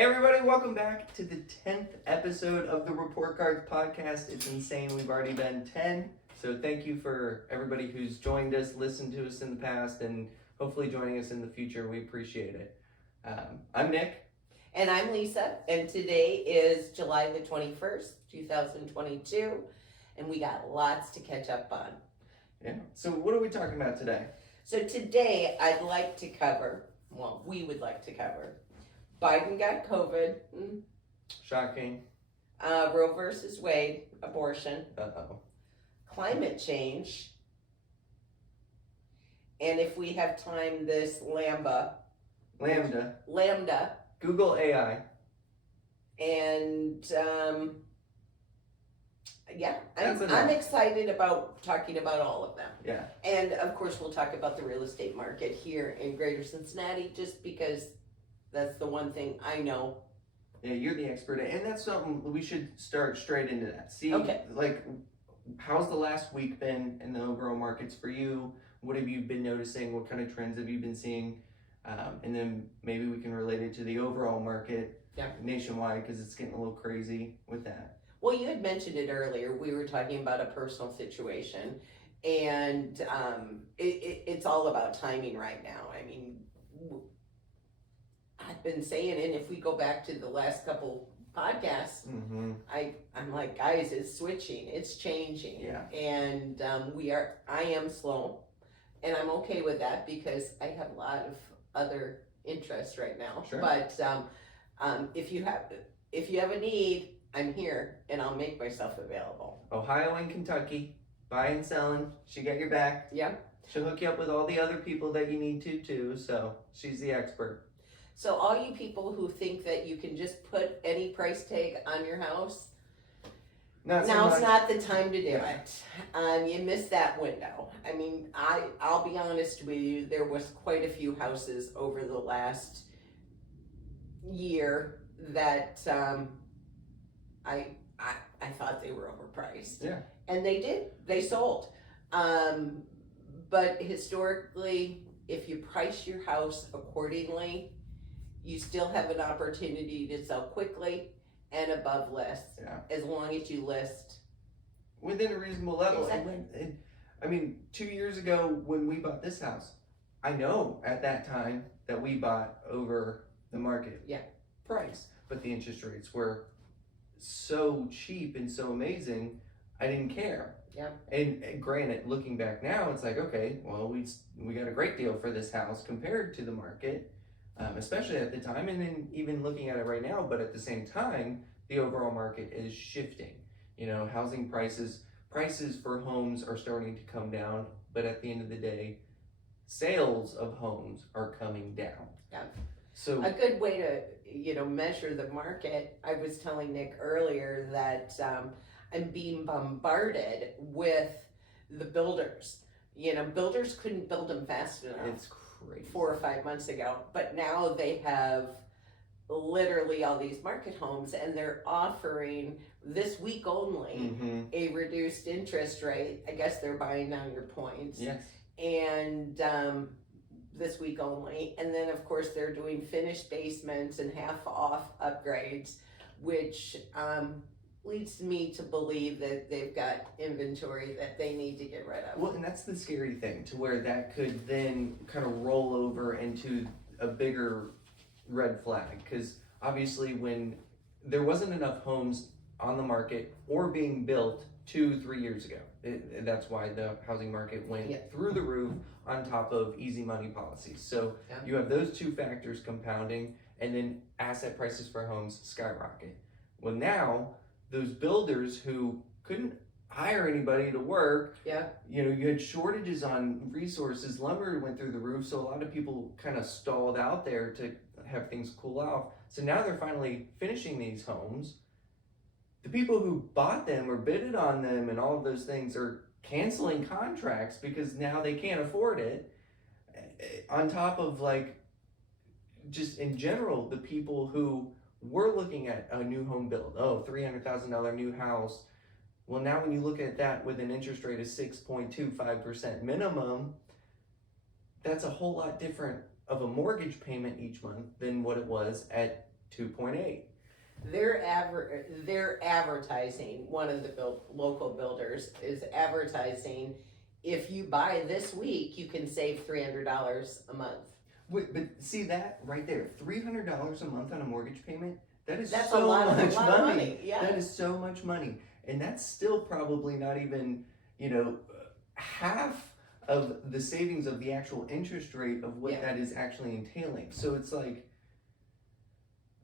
Hey everybody, welcome back to the 10th episode of the Report Cards podcast. It's insane, we've already been 10. So thank you for everybody who's joined us, listened to us in the past, and hopefully joining us in the future. We appreciate it. I'm Nick. And I'm Lisa, and today is July the 21st, 2022, and we got lots to catch up on. Yeah, so what are we talking about today? So today I'd like to cover, we would like to cover, Biden got COVID. Shocking. Roe versus Wade, abortion. Uh-oh. Climate change. And if we have time, this Lamda. Google AI. And I'm excited about talking about all of them. Yeah. And of course we'll talk about the real estate market here in Greater Cincinnati, just because that's the one thing I know. Yeah, you're the expert, and that's something we should start straight into that. See, okay. Like, how's the last week been in the overall markets for you? What have you been noticing? What kind of trends have you been seeing? And then maybe we can relate it to the overall market nationwide, because it's getting a little crazy with that. Well, you had mentioned it earlier. We were talking about a personal situation, and it's all about timing right now. I mean, I've been saying it, and if we go back to the last couple podcasts, I'm like, guys, it's switching, it's changing. Yeah. And I am slow, and I'm okay with that because I have a lot of other interests right now. Sure. But if you have a need, I'm here, and I'll make myself available. Ohio and Kentucky, buying and selling. She got your back. Yeah. She'll hook you up with all the other people that you need to too. So she's the expert. So all you people who think that you can just put any price tag on your house, now's not the time to do it. You missed that window. I mean, I'll be honest with you, there was quite a few houses over the last year that I thought they were overpriced. Yeah. And they sold. But historically, if you price your house accordingly, you still have an opportunity to sell quickly and above list, as long as you list within a reasonable level. Exactly. I mean, 2 years ago when we bought this house, I know at that time that we bought over the market price, but the interest rates were so cheap and so amazing, I didn't care. Yeah. And granted, looking back now, it's like, okay, well, we got a great deal for this house compared to the market. Especially at the time, and then even looking at it right now, but at the same time, the overall market is shifting. You know, housing prices for homes are starting to come down, but at the end of the day, sales of homes are coming down. Yeah. So a good way to, measure the market, I was telling Nick earlier that I'm being bombarded with the builders. Builders couldn't build them fast enough. It's crazy. 4 or 5 months ago, but now they have literally all these market homes, and they're offering this week only a reduced interest rate. I guess they're buying down your points. Yes. And this week only, and then of course they're doing finished basements and half off upgrades, which leads me to believe that they've got inventory that they need to get rid of. Well, and that's the scary thing, to where that could then kind of roll over into a bigger red flag. Because obviously when there wasn't enough homes on the market or being built 2-3 years ago, that's why the housing market went through the roof on top of easy money policies. So you have those two factors compounding, and then asset prices for homes skyrocket. Well, now those builders who couldn't hire anybody to work, you had shortages on resources, lumber went through the roof, so a lot of people kind of stalled out there to have things cool off. So now they're finally finishing these homes. The people who bought them or bidded on them and all of those things are canceling contracts because now they can't afford it. On top of, like, just in general, the people who we're looking at a new home build, $300,000 new house. Well, now when you look at that with an interest rate of 6.25% minimum, that's a whole lot different of a mortgage payment each month than what it was at 2.8. They're advertising. One of the local builders is advertising. If you buy this week, you can save $300 a month. Wait, but see that right there, $300 a month on a mortgage payment. That's a so lot much of money. money. Yeah. That is so much money, and that's still probably not even half of the savings of the actual interest rate of what that is actually entailing. So it's like,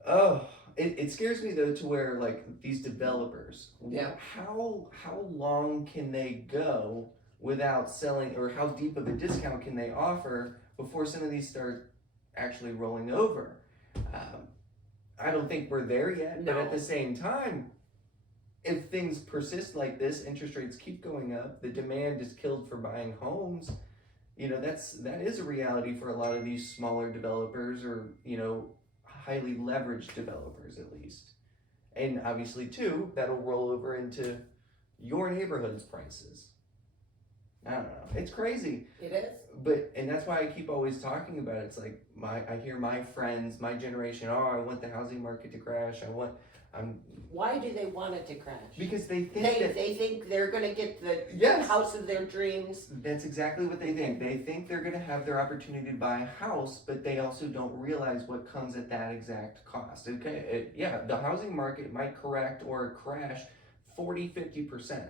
oh, it scares me though to where like these developers, how long can they go without selling, or how deep of a discount can they offer before some of these start actually rolling over? I don't think we're there yet, but at the same time, if things persist like this, interest rates keep going up, the demand is killed for buying homes. That is a reality for a lot of these smaller developers, or highly leveraged developers at least. And obviously too, that'll roll over into your neighborhood's prices. I don't know. It's crazy. It is. And that's why I keep always talking about it. It's like I hear my friends, my generation, I want the housing market to crash. Why do they want it to crash? Because they think they think they're going to get the house of their dreams. That's exactly what they think. They think they're going to have their opportunity to buy a house, but they also don't realize what comes at that exact cost. Okay, the housing market might correct or crash 40-50%.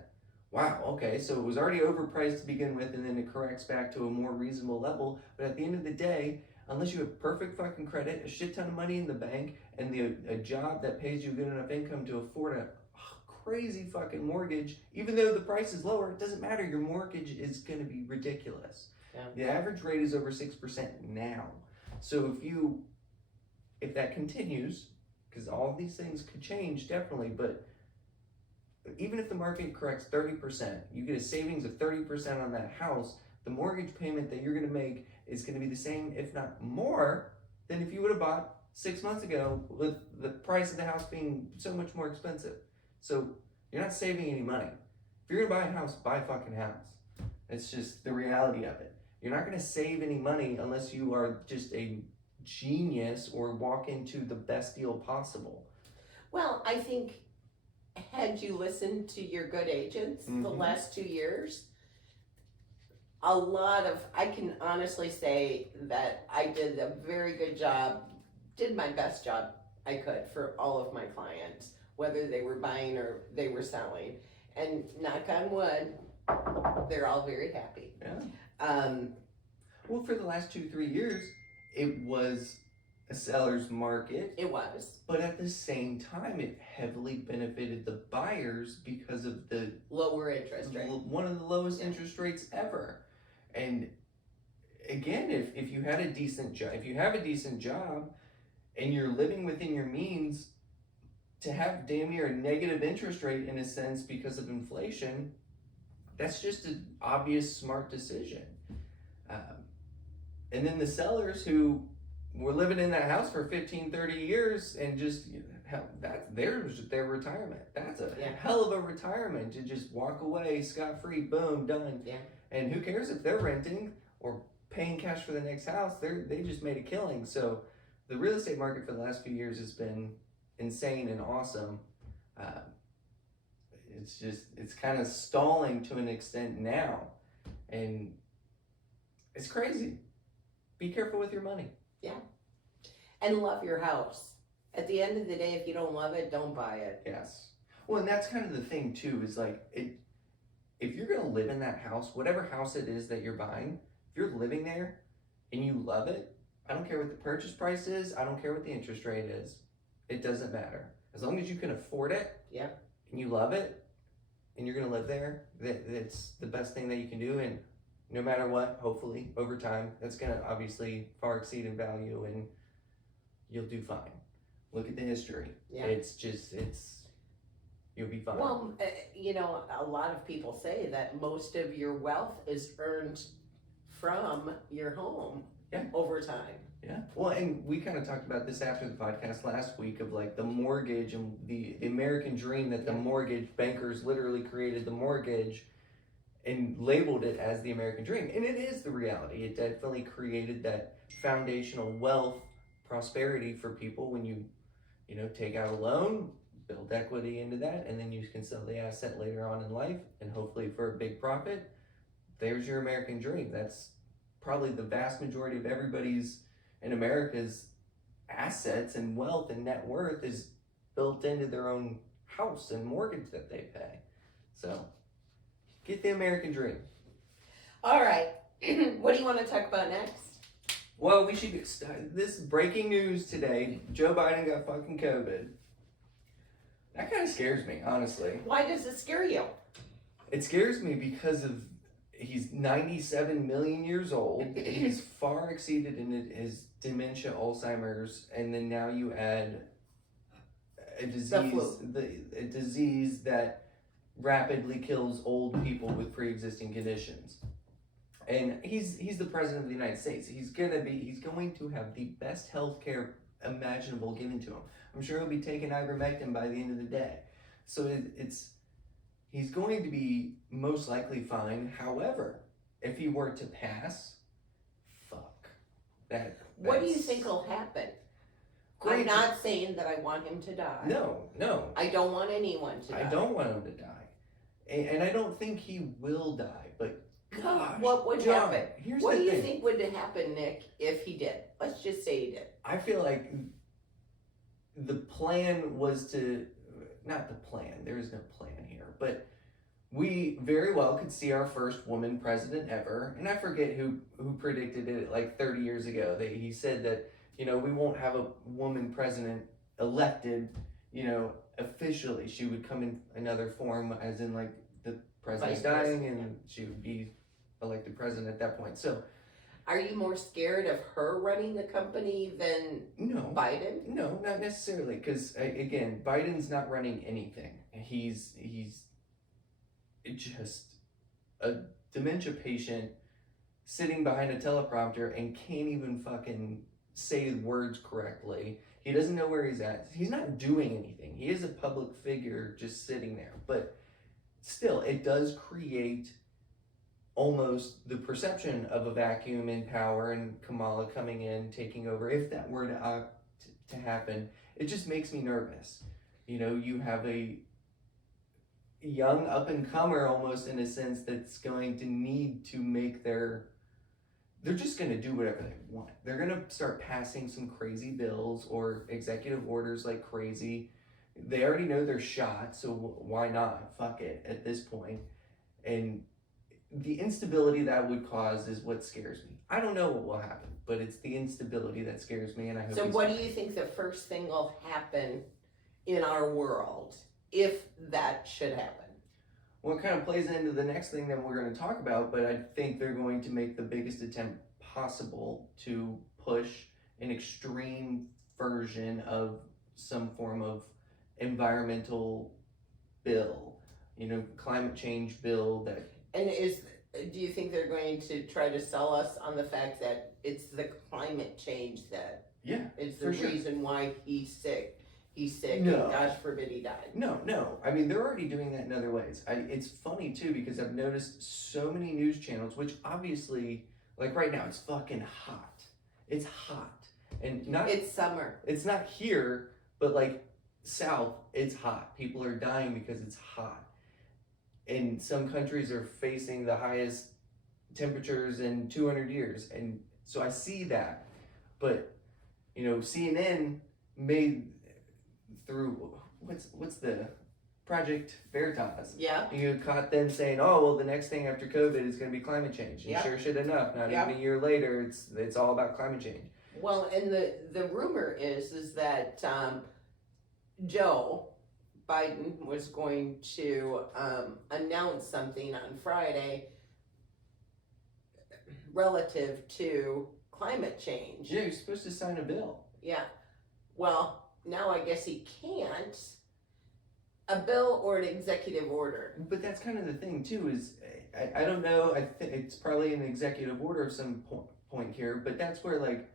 Wow, okay, so it was already overpriced to begin with, and then it corrects back to a more reasonable level. But at the end of the day, unless you have perfect fucking credit, a shit ton of money in the bank, and a job that pays you good enough income to afford a crazy fucking mortgage, even though the price is lower, it doesn't matter. Your mortgage is going to be ridiculous. Yeah. The average rate is over 6% now. So if that continues, because all of these things could change definitely, but even if the market corrects 30%, you get a savings of 30% on that house, the mortgage payment that you're going to make is going to be the same, if not more, than if you would have bought 6 months ago, with the price of the house being so much more expensive. So you're not saving any money. If you're going to buy a house, buy a fucking house. It's just the reality of it. You're not going to save any money unless you are just a genius or walk into the best deal possible. Well, I think had you listened to your good agents the last 2 years, I can honestly say that I did a very good job, did my best job I could for all of my clients, whether they were buying or they were selling. And knock on wood, they're all very happy. Yeah. Well, for the last 2-3 years, it was a seller's market. It was. But at the same time, it heavily benefited the buyers because of the lower interest rate. One of the lowest interest rates ever. And again, if you had a decent job, if you have a decent job and you're living within your means, to have damn near a negative interest rate in a sense because of inflation, that's just an obvious smart decision. And then the sellers who were living in that house for 15-30 years and just that's their retirement. That's a hell of a retirement, to just walk away scot-free, boom, done. Yeah. And who cares if they're renting or paying cash for the next house? They just made a killing. So the real estate market for the last few years has been insane and awesome. It's kind of stalling to an extent now, and it's crazy. Be careful with your money. Yeah. And love your house. At the end of the day, if you don't love it, don't buy it. Yes. Well, and that's kind of the thing too, is like if you're going to live in that house, whatever house it is that you're buying, if you're living there and you love it, I don't care what the purchase price is, I don't care what the interest rate is. It doesn't matter. As long as you can afford it, and you love it, and you're going to live there, that's the best thing that you can do. And no matter what, hopefully, over time, that's going to obviously far exceed in value, and you'll do fine. Look at the history. Yeah. You'll be fine. Well, a lot of people say that most of your wealth is earned from your home over time. Yeah. Well, and we kind of talked about this after the podcast last week of like the mortgage and the American dream, that the mortgage bankers literally created the mortgage and labeled it as the American dream. And it is the reality. It definitely created that foundational wealth, prosperity for people when you take out a loan, build equity into that, and then you can sell the asset later on in life, and hopefully for a big profit. There's your American dream. That's probably the vast majority of everybody's in America's assets and wealth and net worth is built into their own house and mortgage that they pay. So get the American dream. All right. What do you want to talk about next? Well, we should get this breaking news today. Joe Biden got fucking COVID. That kind of scares me, honestly. Why does it scare you? It scares me because of he's 97 million years old. He's far exceeded in his dementia, Alzheimer's, and then now you add a disease that rapidly kills old people with pre-existing conditions. And he's the president of the United States. He's going to have the best health care imaginable given to him. I'm sure he'll be taking ivermectin by the end of the day. So he's going to be most likely fine. However, if he were to pass, fuck. What do you think will happen? I'm not saying that I want him to die. No. I don't want anyone to die. I don't want him to die. And I don't think he will die, but gosh. What would happen? What do you thing. think would happen, Nick, if he did? Let's just say he did. I feel like the plan was not the plan, there is no plan here, but we very well could see our first woman president ever. And I forget who predicted it like 30 years ago. He said that, we won't have a woman president elected, officially. She would come in another form, as in like the president dying, and she would be elected president at that point. So are you more scared of her running the company than Biden? No, not necessarily, because again, Biden's not running anything. He's just a dementia patient sitting behind a teleprompter and can't even fucking say words correctly. He doesn't know where he's at. He's not doing anything. He is a public figure just sitting there. But still, it does create almost the perception of a vacuum in power and Kamala coming in, taking over. If that were to happen, it just makes me nervous. You have a young up-and-comer almost, in a sense, that's going to need to make they're just going to do whatever they want. They're going to start passing some crazy bills or executive orders like crazy. They already know they're shot, so why not? Fuck it at this point. And the instability that would cause is what scares me. I don't know what will happen, but it's the instability that scares me, and I hope. So what do you think the first thing will happen in our world if that should happen? Well, it kind of plays into the next thing that we're going to talk about, but I think they're going to make the biggest attempt possible to push an extreme version of some form of environmental bill, climate change bill that. And do you think they're going to try to sell us on the fact that it's the climate change that is the reason why he's sick? He's sick, and gosh forbid he died. No. I mean, they're already doing that in other ways. It's funny, too, because I've noticed so many news channels, which obviously, like right now, it's fucking hot. It's hot. And it's summer. It's not here, but like south, it's hot. People are dying because it's hot. And some countries are facing the highest temperatures in 200 years. And so I see that. But, CNN made through, what's the Project Veritas? Yeah. You caught them saying, oh, well, the next thing after COVID is going to be climate change. And sure shit enough, not even a year later, it's all about climate change. Well, and the rumor is that Joe Biden was going to announce something on Friday relative to climate change. Yeah, you're supposed to sign a bill. Yeah. Well, now I guess he can't. A bill or an executive order. But that's kind of the thing, too, is I don't know. I think it's probably an executive order of some point here, but that's where, like,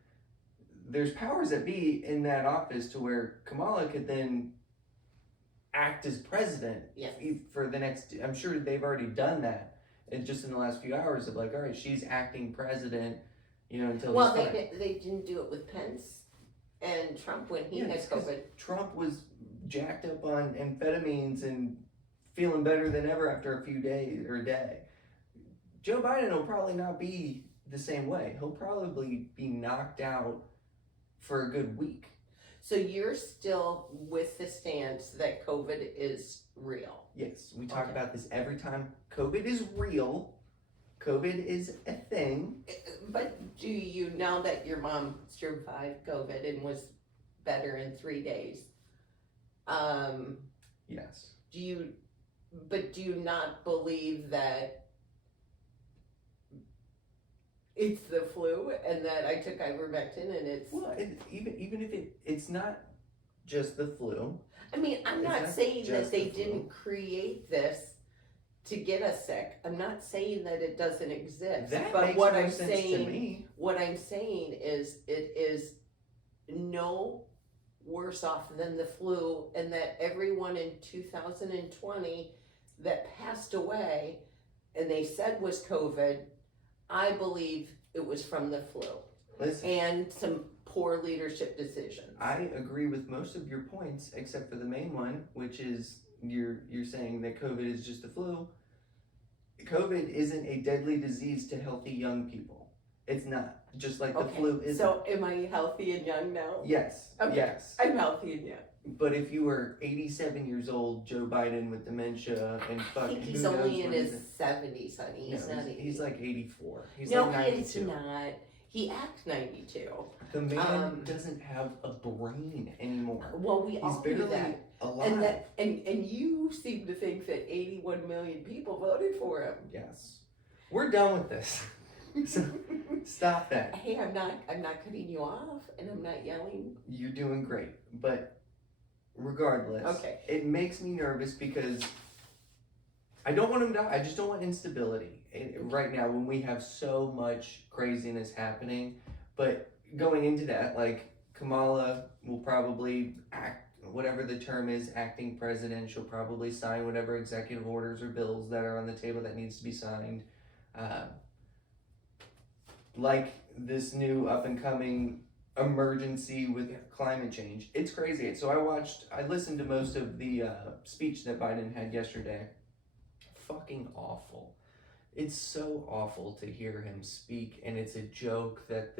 there's powers that be in that office to where Kamala could then act as president for the next. I'm sure they've already done that, and just in the last few hours of like, all right, she's acting president, until. Well, they didn't do it with Pence. And Trump, when he Yeah, had COVID. Trump was jacked up on amphetamines and feeling better than ever after a few days or a day. Joe Biden will probably not be the same way. He'll probably be knocked out for a good week. So you're still with the stance that COVID is real? Yes, we talk about this every time. COVID is real. COVID is a thing. But do you, now that your mom survived COVID and was better in 3 days, Yes. do you not believe that it's the flu and that I took ivermectin and it's... Well, even if it's not just the flu. I mean, I'm not saying that they didn't create this to get us sick. I'm not saying that it doesn't exist. That but makes what no I'm sense saying, to me. what I'm saying is it is no worse off than the flu, and that everyone in 2020 that passed away and they said was COVID, I believe it was from the flu. Listen, and some poor leadership decisions. I agree with most of your points except for the main one, which is you're saying that COVID is just the flu. COVID isn't a deadly disease to healthy young people. It's not. Just like the flu isn't. So am I healthy and young now? Yes. Okay. Yes. I'm healthy and young. But if you were 87 years old, Joe Biden with dementia and I fucking think he's who knows only in what his 70s, honey. He's not 80. He's like 84. He's no, like 92. he's not. He acts 92. The man doesn't have a brain anymore. Well, we all do that. Alive. And you seem to think that 81 million people voted for him. Yes. We're done with this. So stop that. Hey, I'm not cutting you off, and I'm not yelling. You're doing great, but regardless, okay, it makes me nervous because I don't want him to die. I just don't want instability right now when we have so much craziness happening. But going into that, like Kamala will probably act, whatever the term is, acting president. She'll probably sign whatever executive orders or bills that are on the table that needs to be signed. Like this new up and coming emergency with climate change. It's crazy. So I listened to most of the speech that Biden had yesterday. Fucking awful. It's so awful to hear him speak, and it's a joke that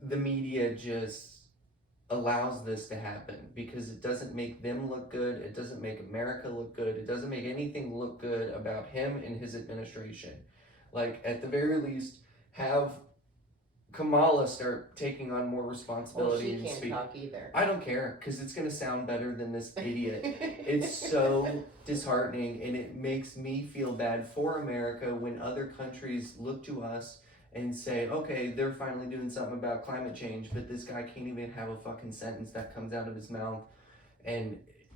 the media just allows this to happen because it doesn't make them look good. It doesn't make America look good. It doesn't make anything look good about him and his administration. Like, at the very least, have Kamala start taking on more responsibility and speak. She can't talk either. I don't care, because it's going to sound better than this idiot. It's so disheartening, and it makes me feel bad for America when other countries look to us and say, okay, they're finally doing something about climate change, but this guy can't even have a fucking sentence that comes out of his mouth,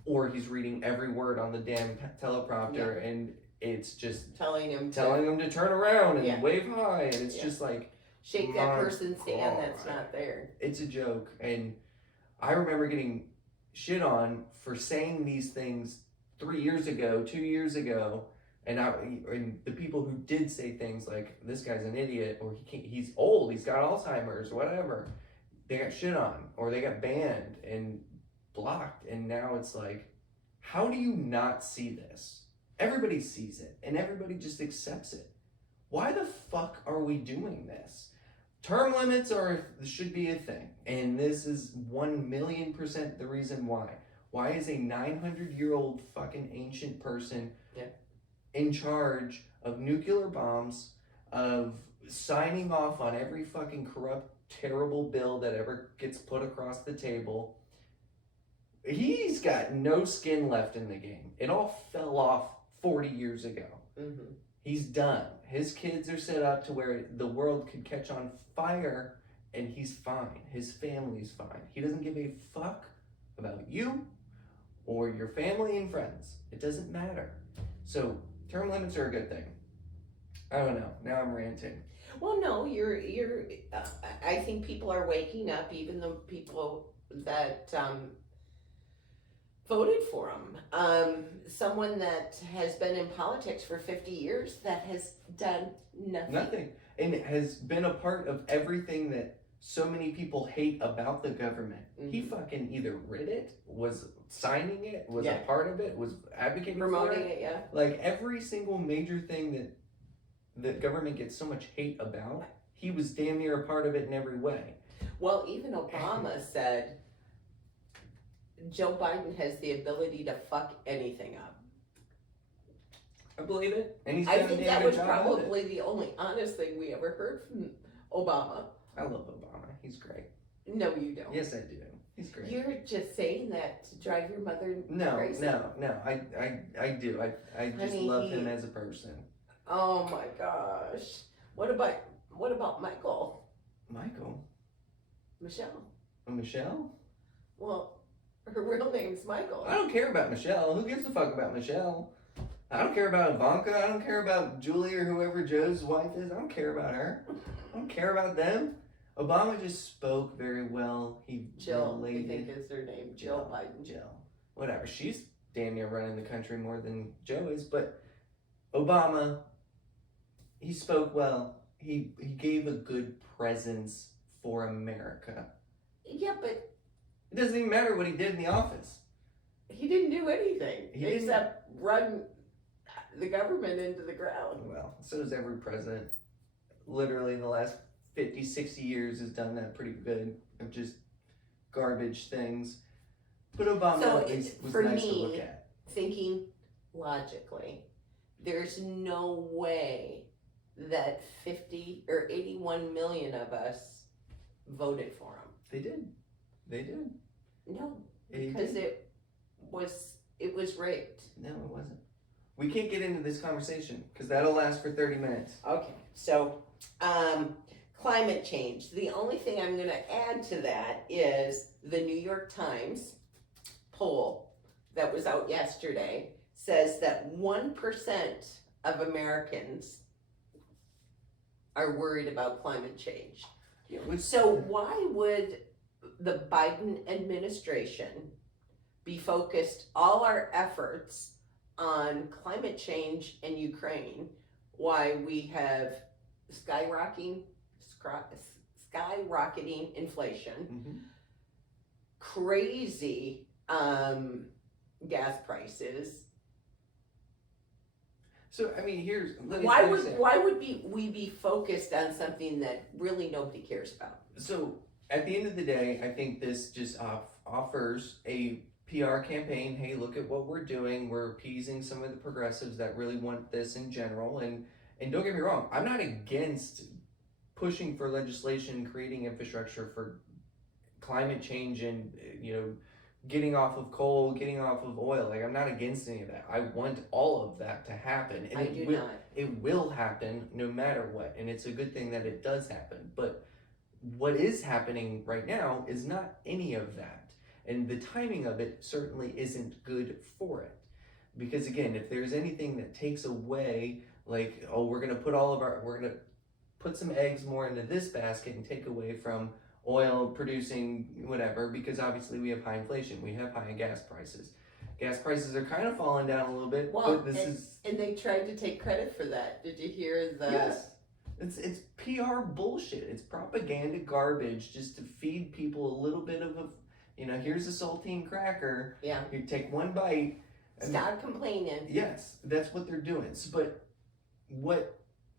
or he's reading every word on the damn teleprompter, and it's just telling him to turn around and wave hi, and it's just like, shake that person's hand that's not there. It's a joke, and I remember getting shit on for saying these things 3 years ago, 2 years ago, and the people who did say things like, this guy's an idiot, or he's old, he's got Alzheimer's, or whatever, they got shit on, or they got banned and blocked, and now it's like, how do you not see this? Everybody sees it, and everybody just accepts it. Why the fuck are we doing this? Term limits should be a thing, and this is 1,000,000% the reason why. Why is a 900-year-old fucking ancient person in charge of nuclear bombs, of signing off on every fucking corrupt, terrible bill that ever gets put across the table? He's got no skin left in the game. It all fell off 40 years ago. Mm-hmm. He's done. His kids are set up to where the world could catch on fire, and he's fine. His family's fine. He doesn't give a fuck about you or your family and friends. It doesn't matter. So term limits are a good thing. I don't know. Now I'm ranting. Well, no, you're. I think people are waking up, even the people that voted for him. Someone that has been in politics for 50 years that has done nothing. Nothing. And has been a part of everything that so many people hate about the government. He Mhm. fucking either read it, was signing it, was Yeah. a part of it, was advocating for Promoting it. it, yeah. Like every single major thing that the government gets so much hate about, he was damn near a part of it in every way. Well, even Obama said Joe Biden has the ability to fuck anything up. I believe it. And he's I done a think damn that good was job of it. probably the only honest thing we ever heard from Obama. I love Obama. He's great. No, you don't. Yes, I do. He's great. You're just saying that to drive your mother crazy. No. I do. I just love him as a person. Oh my gosh. What about Michael? Michael? Michelle? Michelle? Well, her real name's Michael. I don't care about Michelle. Who gives a fuck about Michelle? I don't care about Ivanka. I don't care about Julie or whoever Joe's wife is. I don't care about her. I don't care about them. Obama just spoke very well. He Jill, I related. think is her name. Jill Biden. Jill. Whatever. She's damn near running the country more than Joe is. But Obama, he spoke well. He gave a good presence for America. Yeah, but it doesn't even matter what he did in the office. He didn't do anything He except run the government into the ground. Well, so does every president. Literally in the last 50, 60 years has done that pretty good of just garbage things. But Obama was for nice to me, look at. Thinking logically, there's no way that 50 or 81 million of us voted for him. They did. No, They because did. it was rigged. No, it wasn't. We can't get into this conversation because that'll last for 30 minutes. Okay, so climate change. The only thing I'm going to add to that is the New York Times poll that was out yesterday says that 1% of Americans are worried about climate change. Yeah, So why would the Biden administration be focused all our efforts on climate change in Ukraine, why we have skyrocketing inflation, crazy gas prices? So I mean, Why would we be focused on something that really nobody cares about? So at the end of the day, I think this just offers a PR campaign. Hey, look at what we're doing. We're appeasing some of the progressives that really want this in general. And don't get me wrong, I'm not against pushing for legislation, creating infrastructure for climate change and, getting off of coal, getting off of oil. Like, I'm not against any of that. I want all of that to happen. And it will happen no matter what. And it's a good thing that it does happen. But what is happening right now is not any of that. And the timing of it certainly isn't good for it. Because again, if there's anything that takes away, like, oh, we're going to put some eggs more into this basket and take away from oil producing whatever, because obviously we have high inflation, we have high gas prices. Gas prices are kind of falling down a little bit, but and they tried to take credit for that. Did you hear the? Yes, it's PR bullshit. It's propaganda garbage just to feed people a little bit of here's a saltine cracker. Yeah. You take one bite. Stop complaining. Yes, that's what they're doing. But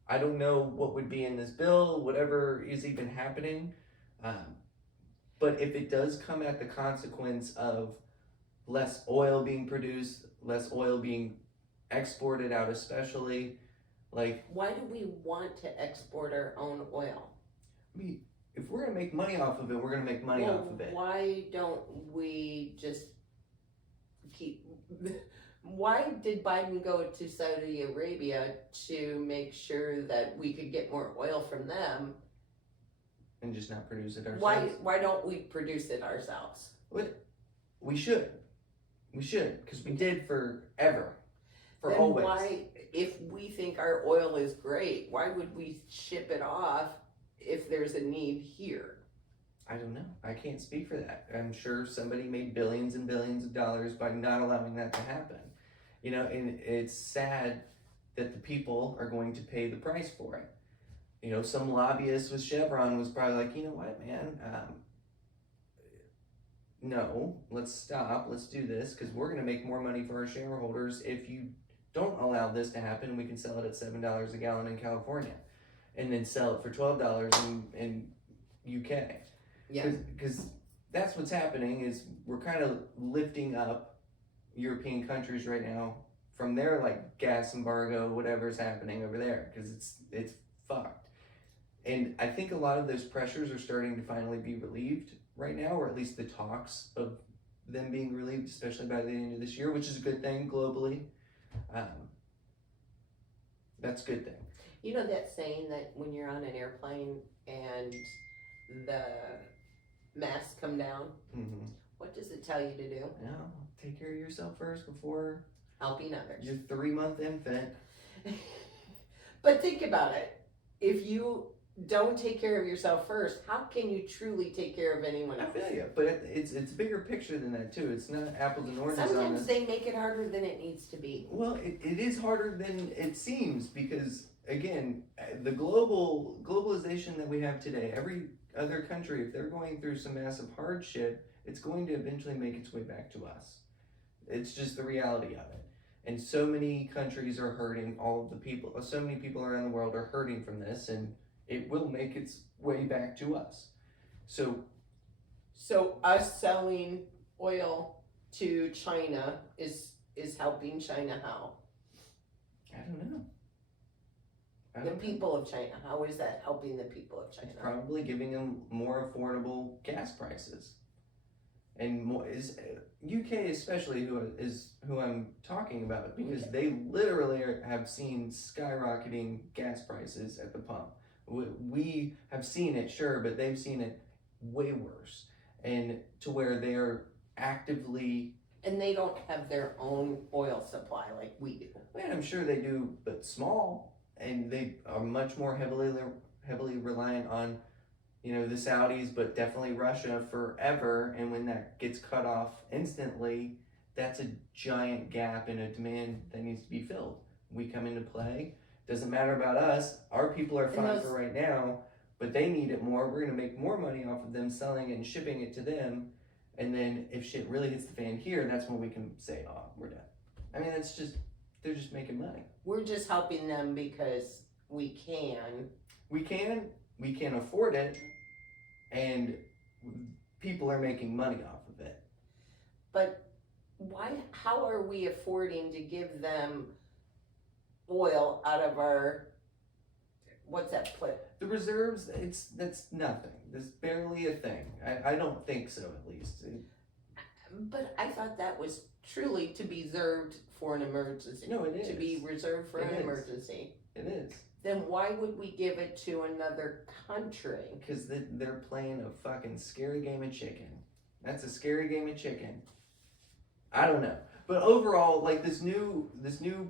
I don't know what would be in this bill, whatever is even happening. But if it does come at the consequence of less oil being produced, less oil being exported out, especially, like... Why do we want to export our own oil? If we're going to make money off of it, we're going to make money off of it. Why don't we just keep... Why did Biden go to Saudi Arabia to make sure that we could get more oil from them? And just not produce it ourselves? Why don't we produce it ourselves? We should, because we did forever, Then always. Why, if we think our oil is great, why would we ship it off if there's a need here? I don't know. I can't speak for that. I'm sure somebody made billions and billions of dollars by not allowing that to happen. And it's sad that the people are going to pay the price for it. some lobbyist with Chevron was probably like, you know what, man, no, let's stop, let's do this, because we're going to make more money for our shareholders if you don't allow this to happen. We can sell it at $7 a gallon in California, and then sell it for $12 in UK. Yeah. Because that's what's happening, is we're kind of lifting up European countries right now from their like gas embargo, whatever's happening over there, because it's fucked. And I think a lot of those pressures are starting to finally be relieved right now, or at least the talks of them being relieved, especially by the end of this year, which is a good thing globally. That's a good thing. You know that saying that when you're on an airplane and the masks come down, Mm-hmm. what does it tell you to do? No, take care of yourself first before Helping others. your 3-month infant. But think about it. If you don't take care of yourself first, how can you truly take care of anyone I else? feel you, but it's a bigger picture than that too. It's not apples and oranges on Sometimes this. they make it harder than it needs to be. Well, it is harder than it seems, because again, the globalization that we have today, every other country, if they're going through some massive hardship, it's going to eventually make its way back to us. It's just the reality of it. And so many countries are hurting, so many people around the world are hurting from this, and it will make its way back to us. So us selling oil to China is helping China how? I don't know. The people of China. How is that helping the people of China? It's probably giving them more affordable gas prices, and more is UK especially who I'm talking about, because they literally have seen skyrocketing gas prices at the pump. We have seen it, sure, but they've seen it way worse, and to where they are actively. And they don't have their own oil supply like we do. And I'm sure they do, but small, and they are much more heavily reliant on, the Saudis, but definitely Russia forever. And when that gets cut off instantly, that's a giant gap in a demand that needs to be filled. We come into play. Doesn't matter about us. Our people are fine for right now, but they need it more. We're going to make more money off of them selling it and shipping it to them. And then if shit really hits the fan here, that's when we can say, oh, we're done. I mean, they're just making money. We're just helping them because we can. We can afford it, and people are making money off of it. But how are we affording to give them oil out of our, what's that put? The reserves, that's nothing. That's barely a thing. I don't think so, at least. But I thought that was truly to be reserved for an emergency. No, it is. To be reserved for an emergency. It is. Then why would we give it to another country? Because they're playing a fucking scary game of chicken. That's a scary game of chicken. I don't know. But overall, like this new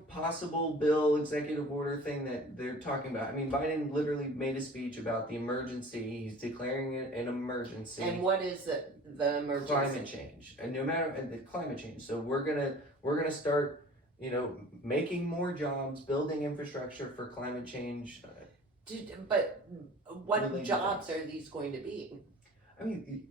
possible bill, executive order thing that they're talking about. I mean, Biden literally made a speech about the emergency. He's declaring it an emergency. And what is the emergency? Climate change. And no matter the climate change. So we're gonna start, making more jobs, building infrastructure for climate change. But what jobs are these going to be? I mean,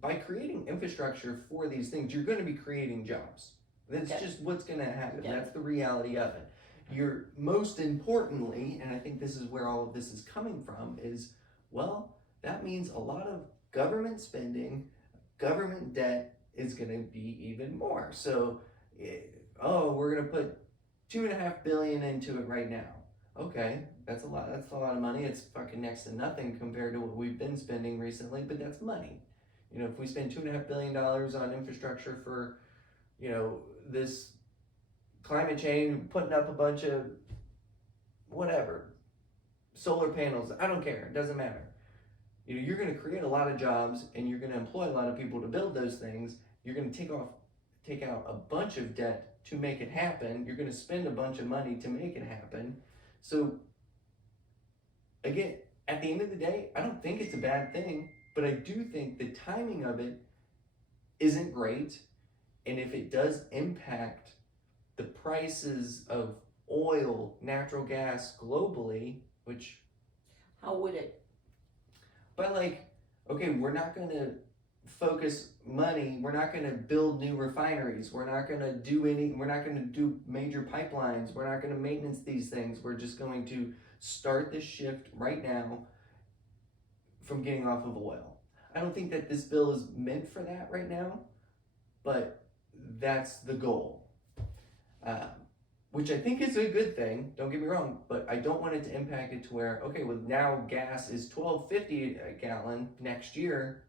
by creating infrastructure for these things, you're going to be creating jobs. That's just what's going to happen. Yeah. That's the reality of it. You're most importantly, and I think this is where all of this is coming from, is, well, that means a lot of government spending, government debt is going to be even more. So, we're going to put $2.5 billion into it right now. Okay, that's a lot. That's a lot of money. It's fucking next to nothing compared to what we've been spending recently, but that's money. If we spend $2.5 billion on infrastructure for, this climate change, putting up a bunch of whatever, solar panels, I don't care. It doesn't matter. You're going to create a lot of jobs, and you're going to employ a lot of people to build those things. You're going to take out a bunch of debt to make it happen. You're going to spend a bunch of money to make it happen. So, again, at the end of the day, I don't think it's a bad thing, but I do think the timing of it isn't great. And if it does impact the prices of oil, natural gas globally, which How would it? But like, okay, we're not gonna focus money. We're not gonna build new refineries. We're not gonna do major pipelines. We're not gonna maintenance these things. We're just going to start this shift right now from getting off of oil. I don't think that this bill is meant for that right now, but that's the goal. Which I think is a good thing, don't get me wrong, but I don't want it to impact it to where, okay, well now gas is $12.50 a gallon next year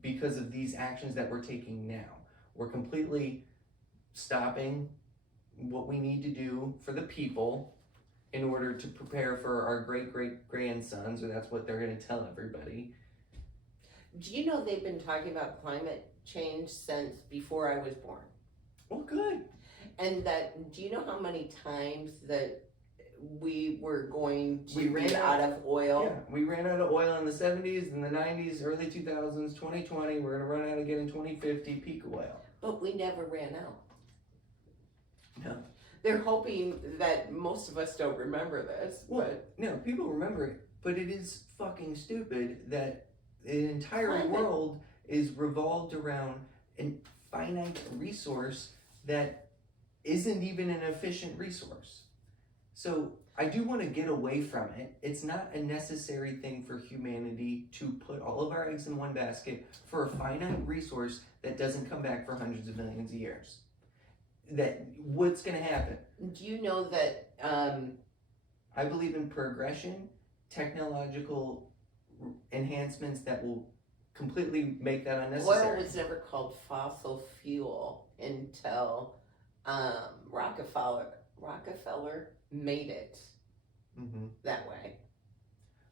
because of these actions that we're taking now. We're completely stopping what we need to do for the people in order to prepare for our great-great-grandsons, or that's what they're gonna tell everybody. Do you know they've been talking about climate change since before I was born? Well, good. And that, do you know how many times that we were going to ran get out of oil? Yeah, we ran out of oil in the 70s, in the 90s, early 2000s, 2020. We're gonna run out again in 2050, peak oil. But we never ran out. No. They're hoping that most of us don't remember this. Well, no, people remember it, but it is fucking stupid that the entire world is revolved around a finite resource that isn't even an efficient resource. So I do want to get away from it. It's not a necessary thing for humanity to put all of our eggs in one basket for a finite resource that doesn't come back for hundreds of millions of years. That what's going to happen? Do you know that I believe in progression, technological enhancements that will completely make that unnecessary. oil was never called fossil fuel until Rockefeller made it that way.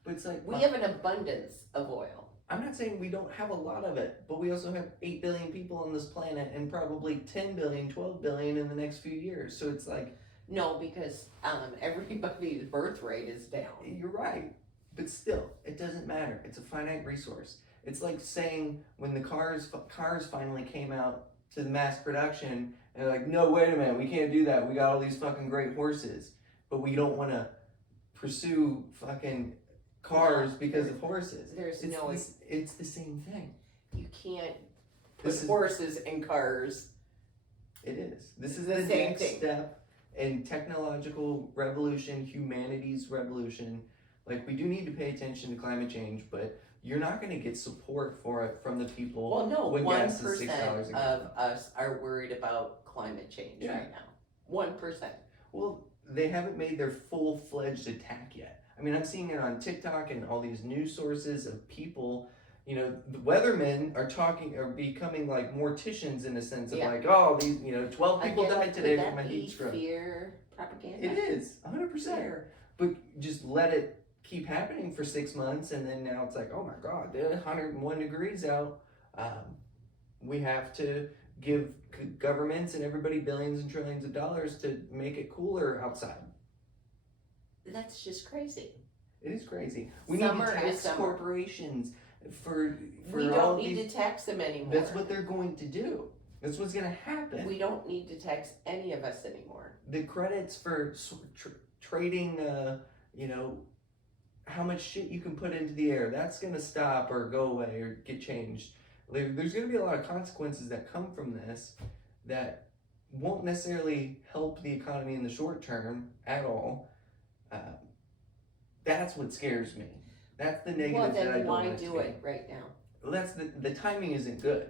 But it's like we have an abundance of oil. I'm not saying we don't have a lot of it, but we also have 8 billion people on this planet and probably 10 billion, 12 billion in the next few years. So it's like... No, because everybody's birth rate is down. You're right. But still, it doesn't matter. It's a finite resource. It's like saying when the cars finally came out to the mass production, and they're like, no, wait a minute, we can't do that. We got all these fucking great horses, but we don't want to pursue fucking cars because of horses. It's the same thing. You can't put horses in cars. It is. This is the next step in technological revolution, humanity's revolution. Like, we do need to pay attention to climate change, but you're not going to get support for it from the people. Well, no, when 1% gas is $6 a gallon. of us are worried about climate change right now. 1%. Well, they haven't made their full-fledged attack yet. I mean, I'm seeing it on TikTok and all these news sources of people. You know, the weathermen are becoming like morticians in a sense of like, oh, these, 12 people died today from a heat stroke. Fear propaganda? It is, 100%. But just let it keep happening for 6 months, and then now it's like, oh my God, they're 101 degrees out. We have to give governments and everybody billions and trillions of dollars to make it cooler outside. That's just crazy. It is crazy. We need to tax corporations for we don't need to tax them anymore. That's what they're going to do. That's what's going to happen. We don't need to tax any of us anymore. The credits for trading, how much shit you can put into the air, that's going to stop or go away or get changed. There's going to be a lot of consequences that come from this that won't necessarily help the economy in the short term at all. That's what scares me. That's the negative that I don't want to see. Well, then why do it right now? Well, that's the timing isn't good.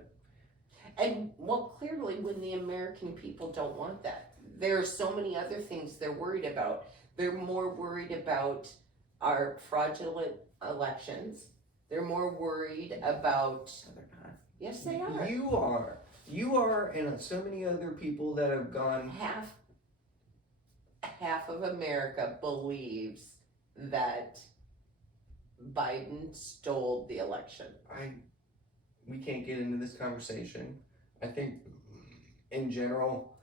And, well, clearly when the American people don't want that. There are so many other things they're worried about. They're more worried about our fraudulent elections. They're more worried about... No, they're not. Yes, they are. You are, and so many other people that have gone... Half of America believes that Biden stole the election. We can't get into this conversation. I think, in general,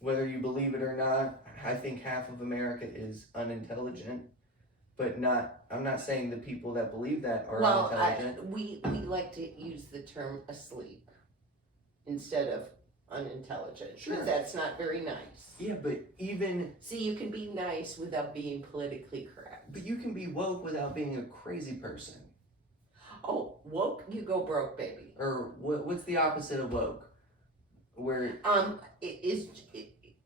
whether you believe it or not, I think half of America is unintelligent. But I'm not saying the people that believe that are unintelligent. We like to use the term asleep instead of unintelligent. Sure. Because that's not very nice. Yeah, but even... See, you can be nice without being politically correct. But you can be woke without being a crazy person. Oh, woke, you go broke, baby. Or what's the opposite of woke? Where...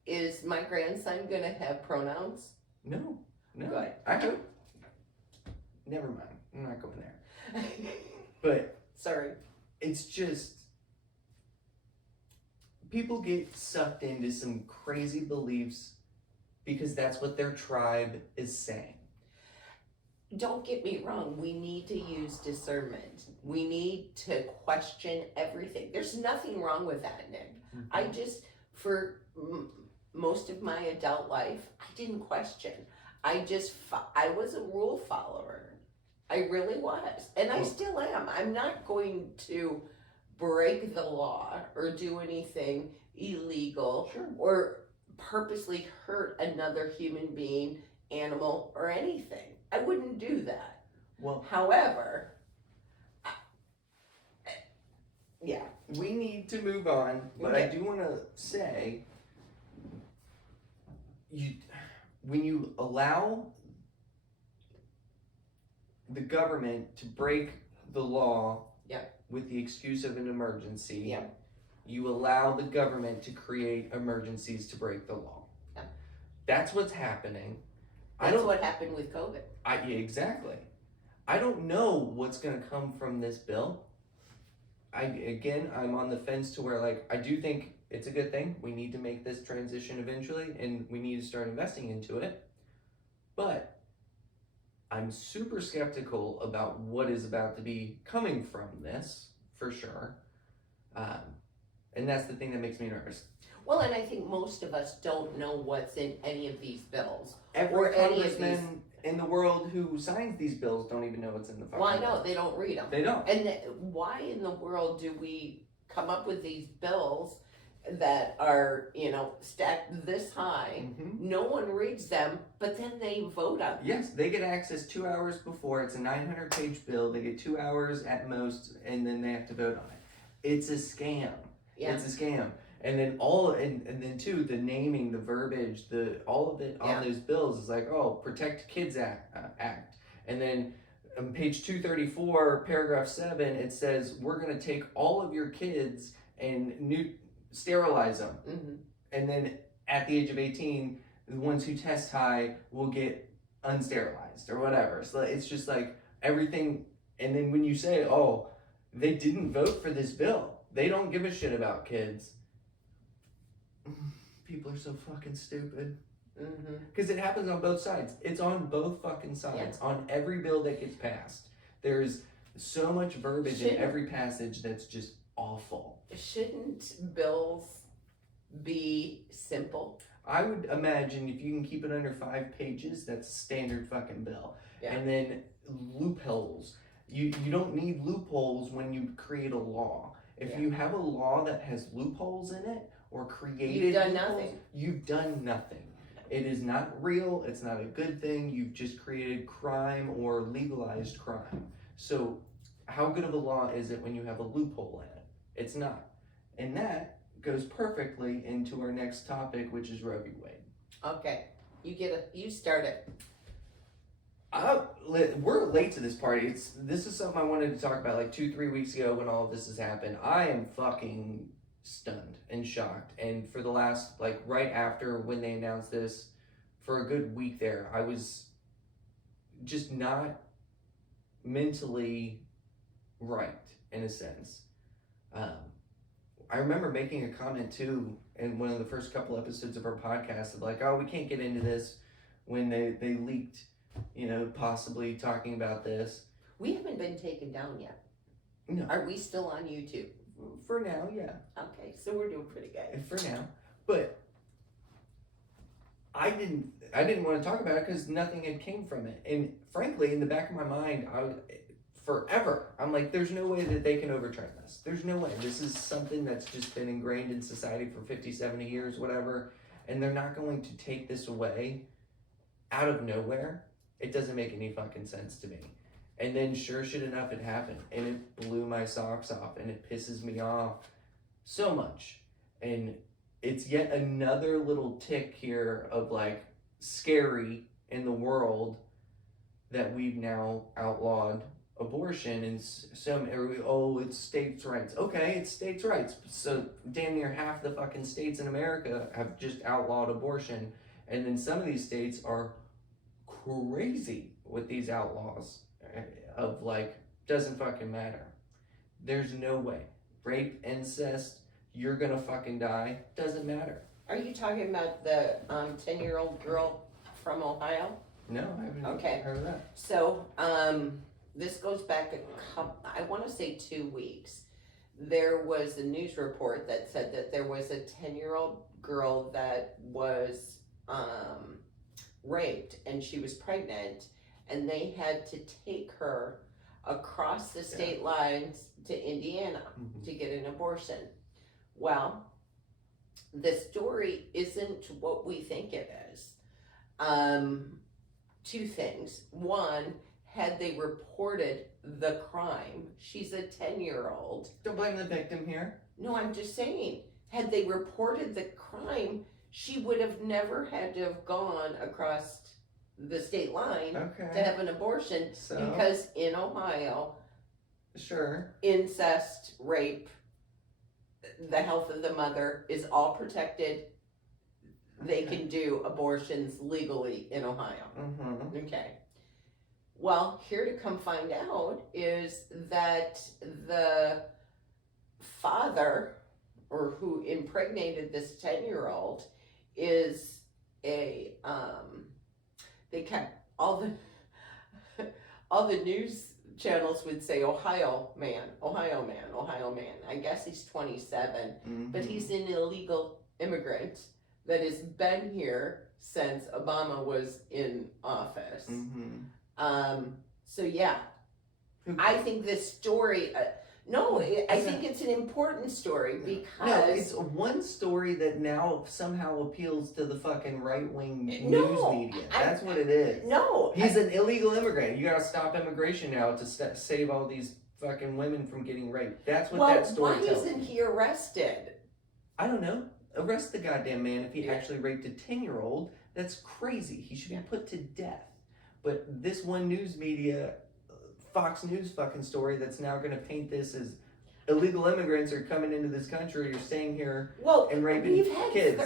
Is my grandson gonna have pronouns? No. Good. I hope. Never mind. I'm not going there. But... Sorry. It's just... People get sucked into some crazy beliefs because that's what their tribe is saying. Don't get me wrong, we need to use discernment. We need to question everything. There's nothing wrong with that, Nick. Mm-hmm. I just, for most of my adult life, I didn't question. I was a rule follower. I really was. And I still am. I'm not going to break the law or do anything illegal or purposely hurt another human being, animal, or anything. I wouldn't do that. Well, however, we need to move on, but I do want to say, when you allow the government to break the law with the excuse of an emergency, you allow the government to create emergencies to break the law. That's what's happening. That's what happened with COVID. Exactly. I don't know what's going to come from this bill. I'm on the fence to where, I do think it's a good thing. We need to make this transition eventually, and we need to start investing into it. But I'm super skeptical about what is about to be coming from this, for sure. And that's the thing that makes me nervous. Well, and I think most of us don't know what's in any of these bills. Every congressman in the world who signs these bills don't even know what's in the fucking bill. Well, I know, they don't read them. They don't. And why in the world do we come up with these bills that are, stacked this high? Mm-hmm. No one reads them, but then they vote on them. Yes, they get access 2 hours before. It's a 900-page bill. They get 2 hours at most, and then they have to vote on it. It's a scam. Yeah. It's a scam. And then and then too, the naming, the verbiage, all of it on those bills is Protect Kids Act. And then on page 234, paragraph 7, it says, we're going to take all of your kids and sterilize them. Mm-hmm. And then at the age of 18, the ones who test high will get unsterilized or whatever. So it's just everything. And then when you say, they didn't vote for this bill, they don't give a shit about kids. People are so fucking stupid. Because it happens on both sides. It's on both fucking sides. Yeah. On every bill that gets passed. There's so much verbiage in every passage that's just awful. Shouldn't bills be simple? I would imagine if you can keep it under 5 pages, that's a standard fucking bill. Yeah. And then loopholes. You don't need loopholes when you create a law. If you have a law that has loopholes in it, or created you've done nothing. You've done nothing. It is not real. It's not a good thing. You've just created crime or legalized crime. So how good of a law is it when you have a loophole in it? It's not. And that goes perfectly into our next topic, which is Roe V Wade. Okay. You start it. We're late to this party. This is something I wanted to talk about 2-3 weeks ago when all of this has happened. I am fucking stunned and shocked, and for the last right after when they announced this, for a good week there, I was just not mentally right in a sense. I remember making a comment too in one of the first couple episodes of our podcast of we can't get into this when they leaked, possibly talking about this. We haven't been taken down yet. No. Are we still on YouTube? For now, yeah. Okay, so we're doing pretty good. For now. But I didn't want to talk about it because nothing had came from it. And frankly, in the back of my mind, forever, I'm there's no way that they can overturn this. There's no way. This is something that's just been ingrained in society for 50, 70 years, whatever. And they're not going to take this away out of nowhere. It doesn't make any fucking sense to me. And then sure shit enough, it happened. And it blew my socks off. And it pisses me off so much. And it's yet another little tick here of like scary in the world that we've now outlawed abortion. And some, oh, it's states' rights. Okay, it's states' rights. So damn near half the fucking states in America have just outlawed abortion. And then some of these states are crazy with these outlaws of like, doesn't fucking matter. There's no way. Rape, incest, you're gonna fucking die, doesn't matter. Are you talking about the 10-year-old girl from Ohio? No, I haven't heard of that. So, this goes back I want to say 2 weeks. There was a news report that said that there was a 10-year-old girl that was raped, and she was pregnant, and they had to take her across the state lines to Indiana to get an abortion. Well, the story isn't what we think it is. 2 things. One, had they reported the crime, she's a 10-year-old. Don't blame the victim here. No, I'm just saying, had they reported the crime, she would have never had to have gone across the state line to have an abortion, because in Ohio, incest, rape, the health of the mother is all protected. They can do abortions legally in Ohio. Okay. Well, here to come find out is that the father, or who impregnated this 10-year-old, is a they kept all the news channels would say Ohio man. I guess he's 27, but he's an illegal immigrant that has been here since Obama was in office. So yeah, I think this story. I think it's an important story because no, it's one story that now somehow appeals to the fucking right-wing news media. That's what it is. He's an illegal immigrant. You gotta stop immigration now to save all these fucking women from getting raped. That's what that story tells. Why isn't he arrested? I don't know. Arrest the goddamn man if he actually raped a 10-year-old. That's crazy. He should be put to death. But this one news media, Fox News fucking story that's now going to paint this as illegal immigrants are coming into this country or staying here and raping kids.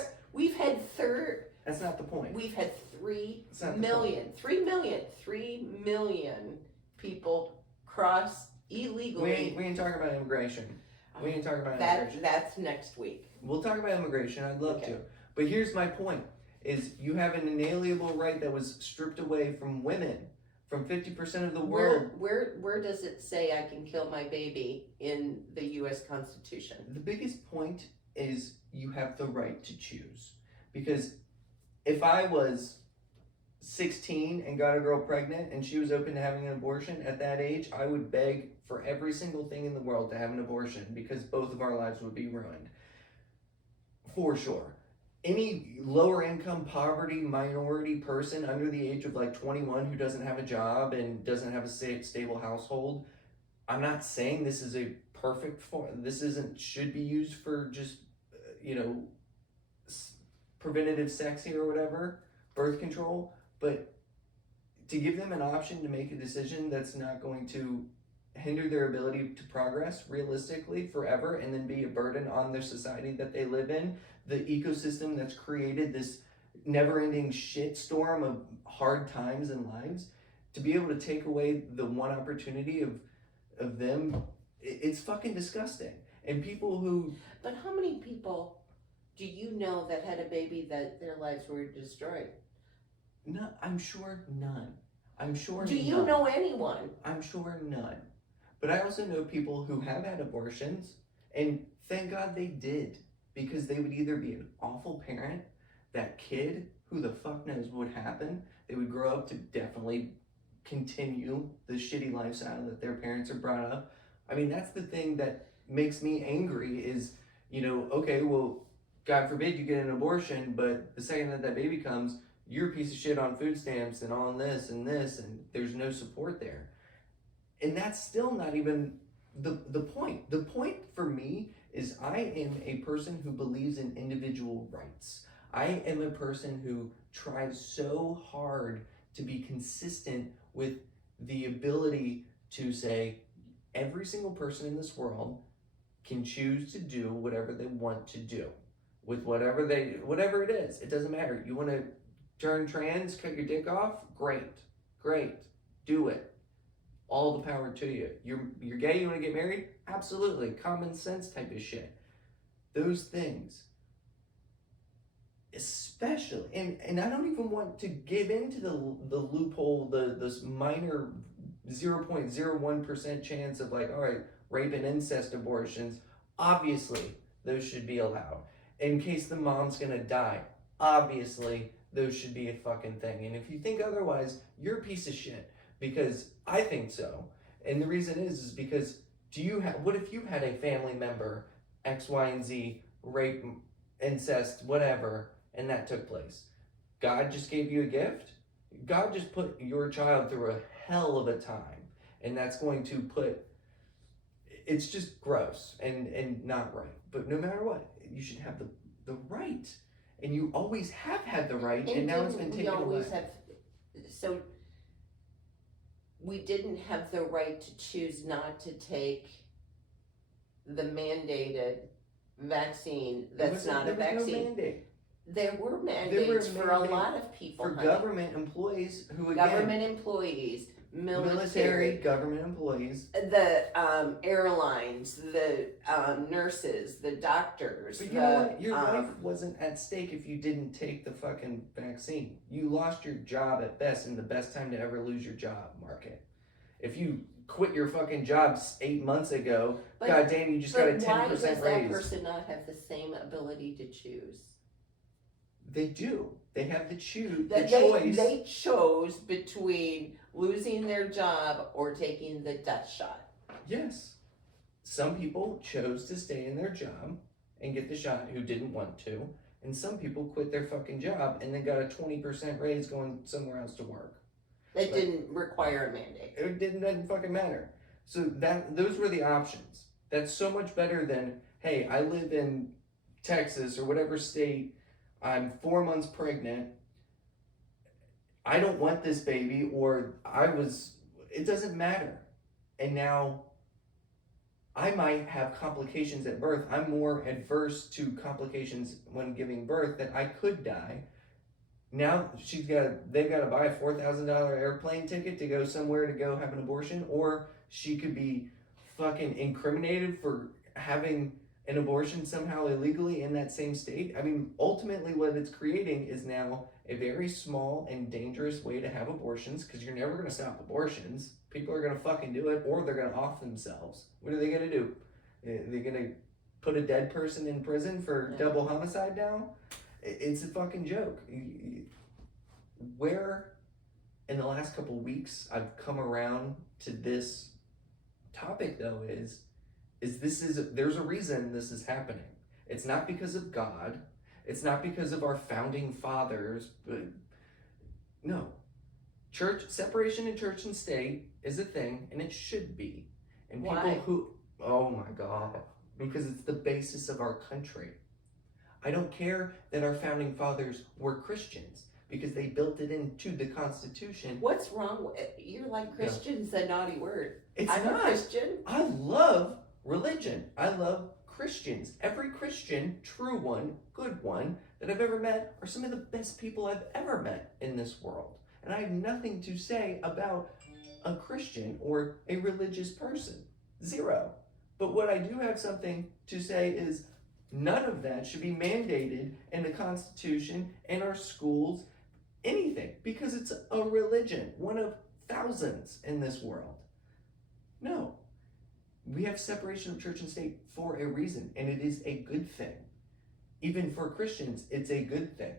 That's not the point. We've had 3 million people cross illegally. We ain't talking about immigration. We ain't talking about immigration. That's next week. We'll talk about immigration. I'd love to. But here's my point, is you have an inalienable right that was stripped away from women. From 50% of the world. Where does it say I can kill my baby in the U.S. Constitution? The biggest point is you have the right to choose. Because if I was 16 and got a girl pregnant and she was open to having an abortion at that age, I would beg for every single thing in the world to have an abortion because both of our lives would be ruined. For sure. Any lower income, poverty, minority person under the age of like 21 who doesn't have a job and doesn't have a stable household, I'm not saying this is a perfect form. This should be used for just, preventative sex here or whatever, birth control, but to give them an option to make a decision that's not going to hinder their ability to progress realistically forever and then be a burden on their society that they live in, the ecosystem that's created this never-ending shitstorm of hard times and lives, to be able to take away the one opportunity of them, it's fucking disgusting. And people who... But how many people do you know that had a baby that their lives were destroyed? No, I'm sure none. Do you know anyone? I'm sure none. But I also know people who have had abortions, and thank God they did, because they would either be an awful parent, that kid, who the fuck knows what would happen, they would grow up to definitely continue the shitty lifestyle that their parents are brought up. I mean, that's the thing that makes me angry is, okay, well, God forbid you get an abortion, but the second that baby comes, you're a piece of shit on food stamps and on this, and there's no support there. And that's still not even the point. The point for me is I am a person who believes in individual rights. I am a person who tries so hard to be consistent with the ability to say every single person in this world can choose to do whatever they want to do with whatever it is. It doesn't matter. You want to turn trans, cut your dick off? Great. Do it. All the power to you. You're gay, you want to get married? Absolutely. Common sense type of shit. Those things. Especially, and I don't even want to give into the loophole, this minor 0.01% chance of like, all right, rape and incest abortions. Obviously, those should be allowed. In case the mom's gonna die, obviously, those should be a fucking thing. And if you think otherwise, you're a piece of shit, because I think so. And the reason is because what if you had a family member, X, Y, and Z, rape, incest, whatever, and that took place? God just gave you a gift? God just put your child through a hell of a time. And that's going to it's just gross and not right. But no matter what, you should have the right. And you always have had the right, and now it's been taken away. So we didn't have the right to choose not to take the mandated vaccine that's not a vaccine. No mandate. There were mandates for a lot of people. For government employees who, again, government employees, military, government employees, the airlines, the nurses, the doctors. But you know what? Your life wasn't at stake if you didn't take the fucking vaccine. You lost your job at best in the best time to ever lose your job market. If you quit your fucking job 8 months ago, god damn, you just got a 10% raise. Why does that person not have the same ability to choose? They do. They have the choice. They chose between losing their job or taking the death shot. Yes. Some people chose to stay in their job and get the shot who didn't want to. And some people quit their fucking job and then got a 20% raise going somewhere else to work. That didn't require a mandate. It doesn't fucking matter. So those were the options. That's so much better than, hey, I live in Texas or whatever state, I'm 4 months pregnant, I don't want this baby, or it doesn't matter. And now I might have complications at birth. I'm more adverse to complications when giving birth, that I could die. Now they've got to buy a $4,000 airplane ticket to go somewhere to go have an abortion, or she could be fucking incriminated for having an abortion somehow illegally in that same state. I mean, ultimately what it's creating is now a very small and dangerous way to have abortions, because you're never going to stop abortions. People are going to fucking do it, or they're going to off themselves. What are they going to do? They're going to put a dead person in prison for double homicide now? It's a fucking joke. Where in the last couple weeks I've come around to this topic, though, is there's a reason this is happening. It's not because of God. It's not because of our founding fathers. But no. Separation in church and state is a thing, and it should be. And people Why? Oh my God, because it's the basis of our country. I don't care that our founding fathers were Christians, because they built it into the Constitution. What's wrong with it? You're like, Christian's a naughty word. I'm not a Christian. I love religion. I love Christians. Every Christian, true one, good one, that I've ever met are some of the best people I've ever met in this world. And I have nothing to say about a Christian or a religious person. Zero. But what I do have something to say is none of that should be mandated in the Constitution, in our schools, anything, because it's a religion, one of thousands in this world. No. We have separation of church and state for a reason, and it is a good thing. Even for Christians, it's a good thing.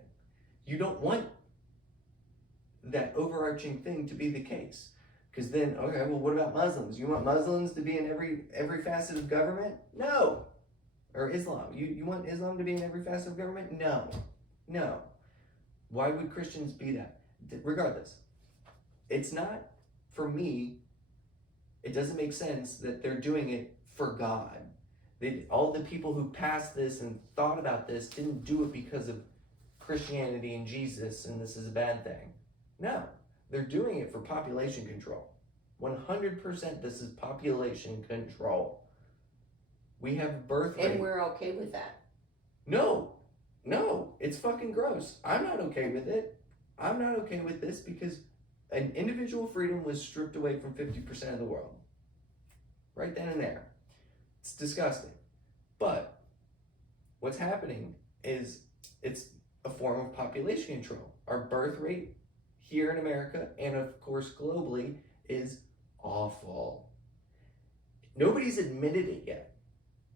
You don't want that overarching thing to be the case. Because then, okay, well, what about Muslims? You want Muslims to be in every facet of government? No. Or Islam. You want Islam to be in every facet of government? No. Why would Christians be that? Regardless, it's not, for me, it doesn't make sense that they're doing it for God. All the people who passed this and thought about this didn't do it because of Christianity and Jesus and this is a bad thing. No, they're doing it for population control. 100% this is population control. We have birth rate. And we're okay with that. No, it's fucking gross. I'm not okay with it. I'm not okay with this because an individual freedom was stripped away from 50% of the world. Right then and there. It's disgusting. But what's happening is it's a form of population control. Our birth rate here in America and of course globally is awful. Nobody's admitted it yet.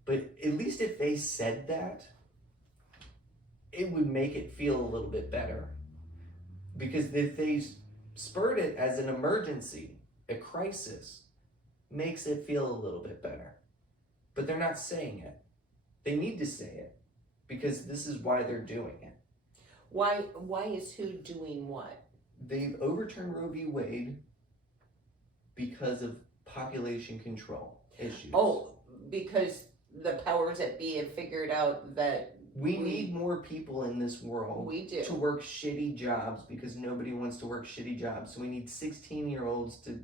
But at least if they said that, it would make it feel a little bit better. Because if they spurred it as an emergency, a crisis, makes it feel a little bit better. But they're not saying it. They need to say it. Because this is why they're doing it. Why is who doing what? They've overturned Roe V Wade because of population control issues. Oh, because the powers that be have figured out that we need more people in this world we do. To work shitty jobs because nobody wants to work shitty jobs. So we need 16-year-olds to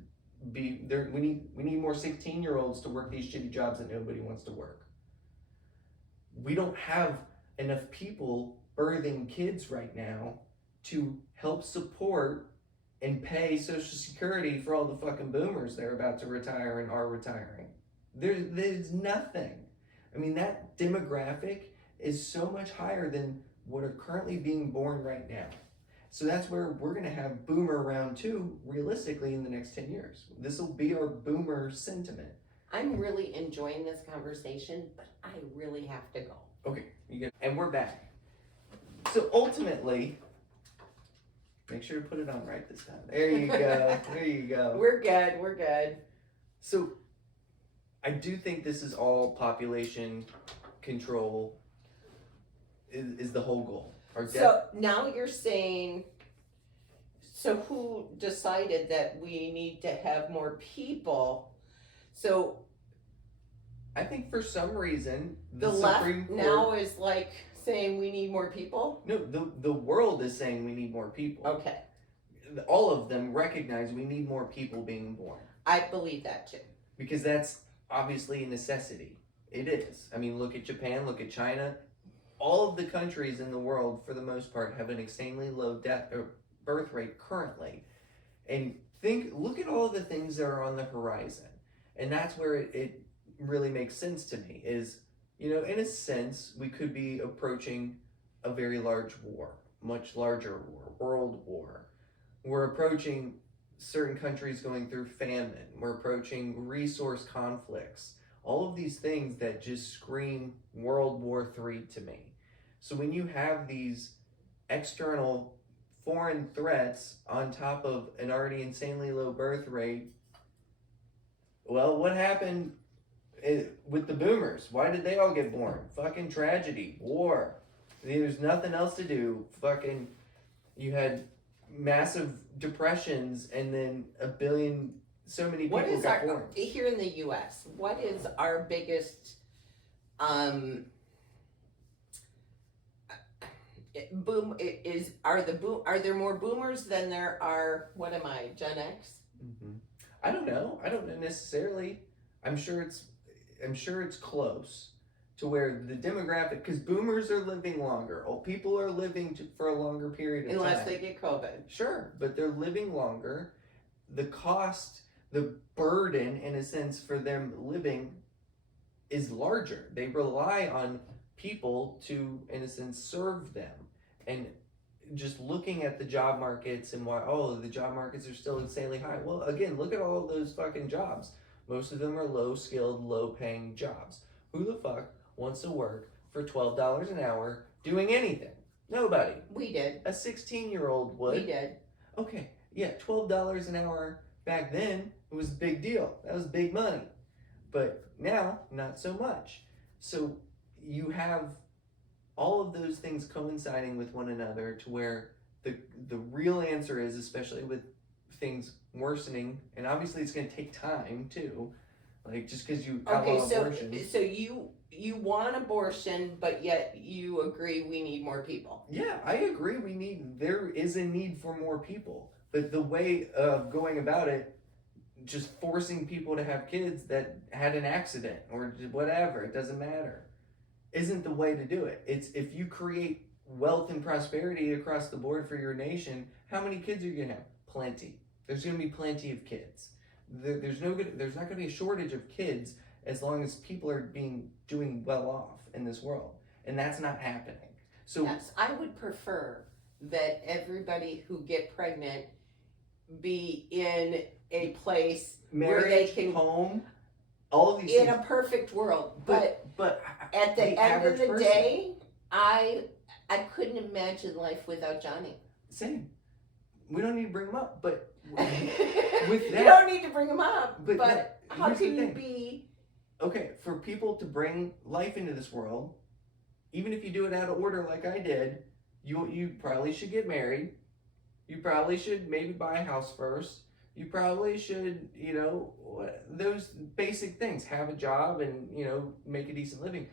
be there. We need more 16-year-olds to work these shitty jobs that nobody wants to work. We don't have enough people birthing kids right now to help support and pay Social Security for all the fucking boomers that are about to retire and are retiring. There's nothing. I mean, that demographic is so much higher than what are currently being born right now. So that's where we're going to have boomer round 2 realistically in the next 10 years. This will be our boomer sentiment. I'm really enjoying this conversation, but I really have to go. Okay, you get, and we're back. So ultimately, make sure to put it on right this time. There you go. There you go. We're good. So I do think this is all population control is the whole goal. So now you're saying, so who decided that we need to have more people? So I think for some reason the left now is like saying we need more people? No, the world is saying we need more people. Okay. All of them recognize we need more people being born. I believe that too. Because that's obviously a necessity. It is. I mean, look at Japan, look at China. All of the countries in the world, for the most part, have an insanely low death or birth rate currently. And look at all the things that are on the horizon. And that's where it really makes sense to me is, you know, in a sense, we could be approaching a very large war, much larger war, world war. We're approaching certain countries going through famine. We're approaching resource conflicts. All of these things that just scream World War III to me. So when you have these external foreign threats on top of an already insanely low birth rate, well, what happened with the boomers? Why did they all get born? Fucking tragedy, war. There's nothing else to do. Fucking, you had massive depressions and then a billion, so many people got born. Here in the U.S., what is our biggest boom? Are there more boomers than there are? What am I? Gen X? Mm-hmm. I don't know. I don't know necessarily. I'm sure it's close to where the demographic, because boomers are living longer. Old people are living for a longer period of time. Unless they get COVID. Sure, but they're living longer. The cost, the burden, in a sense, for them living is larger. They rely on people to, in a sense, serve them. And just looking at the job markets and why, the job markets are still insanely high. Well, again, look at all those fucking jobs. Most of them are low-skilled, low-paying jobs. Who the fuck wants to work for $12 an hour doing anything? Nobody. We did. A 16-year-old would. We did. Okay, yeah, $12 an hour back then, it was a big deal. That was big money. But now, not so much. So you have all of those things coinciding with one another to where the real answer is, especially with things worsening, and obviously it's going to take time too. Like, just because you outlaw abortion. So you want abortion, but yet you agree we need more people. Yeah, I agree. There is a need for more people, but the way of going about it, just forcing people to have kids that had an accident or whatever, it doesn't matter, isn't the way to do it. It's if you create wealth and prosperity across the board for your nation, how many kids are you gonna have? Plenty. There's gonna be plenty of kids. There's not gonna be a shortage of kids as long as people are doing well off in this world, and that's not happening. So yes, I would prefer that everybody who get pregnant be in a place marriage, where they can home, all of these in things. A perfect world. But at the end average of the person, day, I couldn't imagine life without Johnny. Same. We don't need to bring him up, but with that, you don't need to bring him up. But how here's can the you thing. be? Okay, for people to bring life into this world, even if you do it out of order like I did, you probably should get married. You probably should maybe buy a house first. You probably should, those basic things. Have a job and, make a decent living.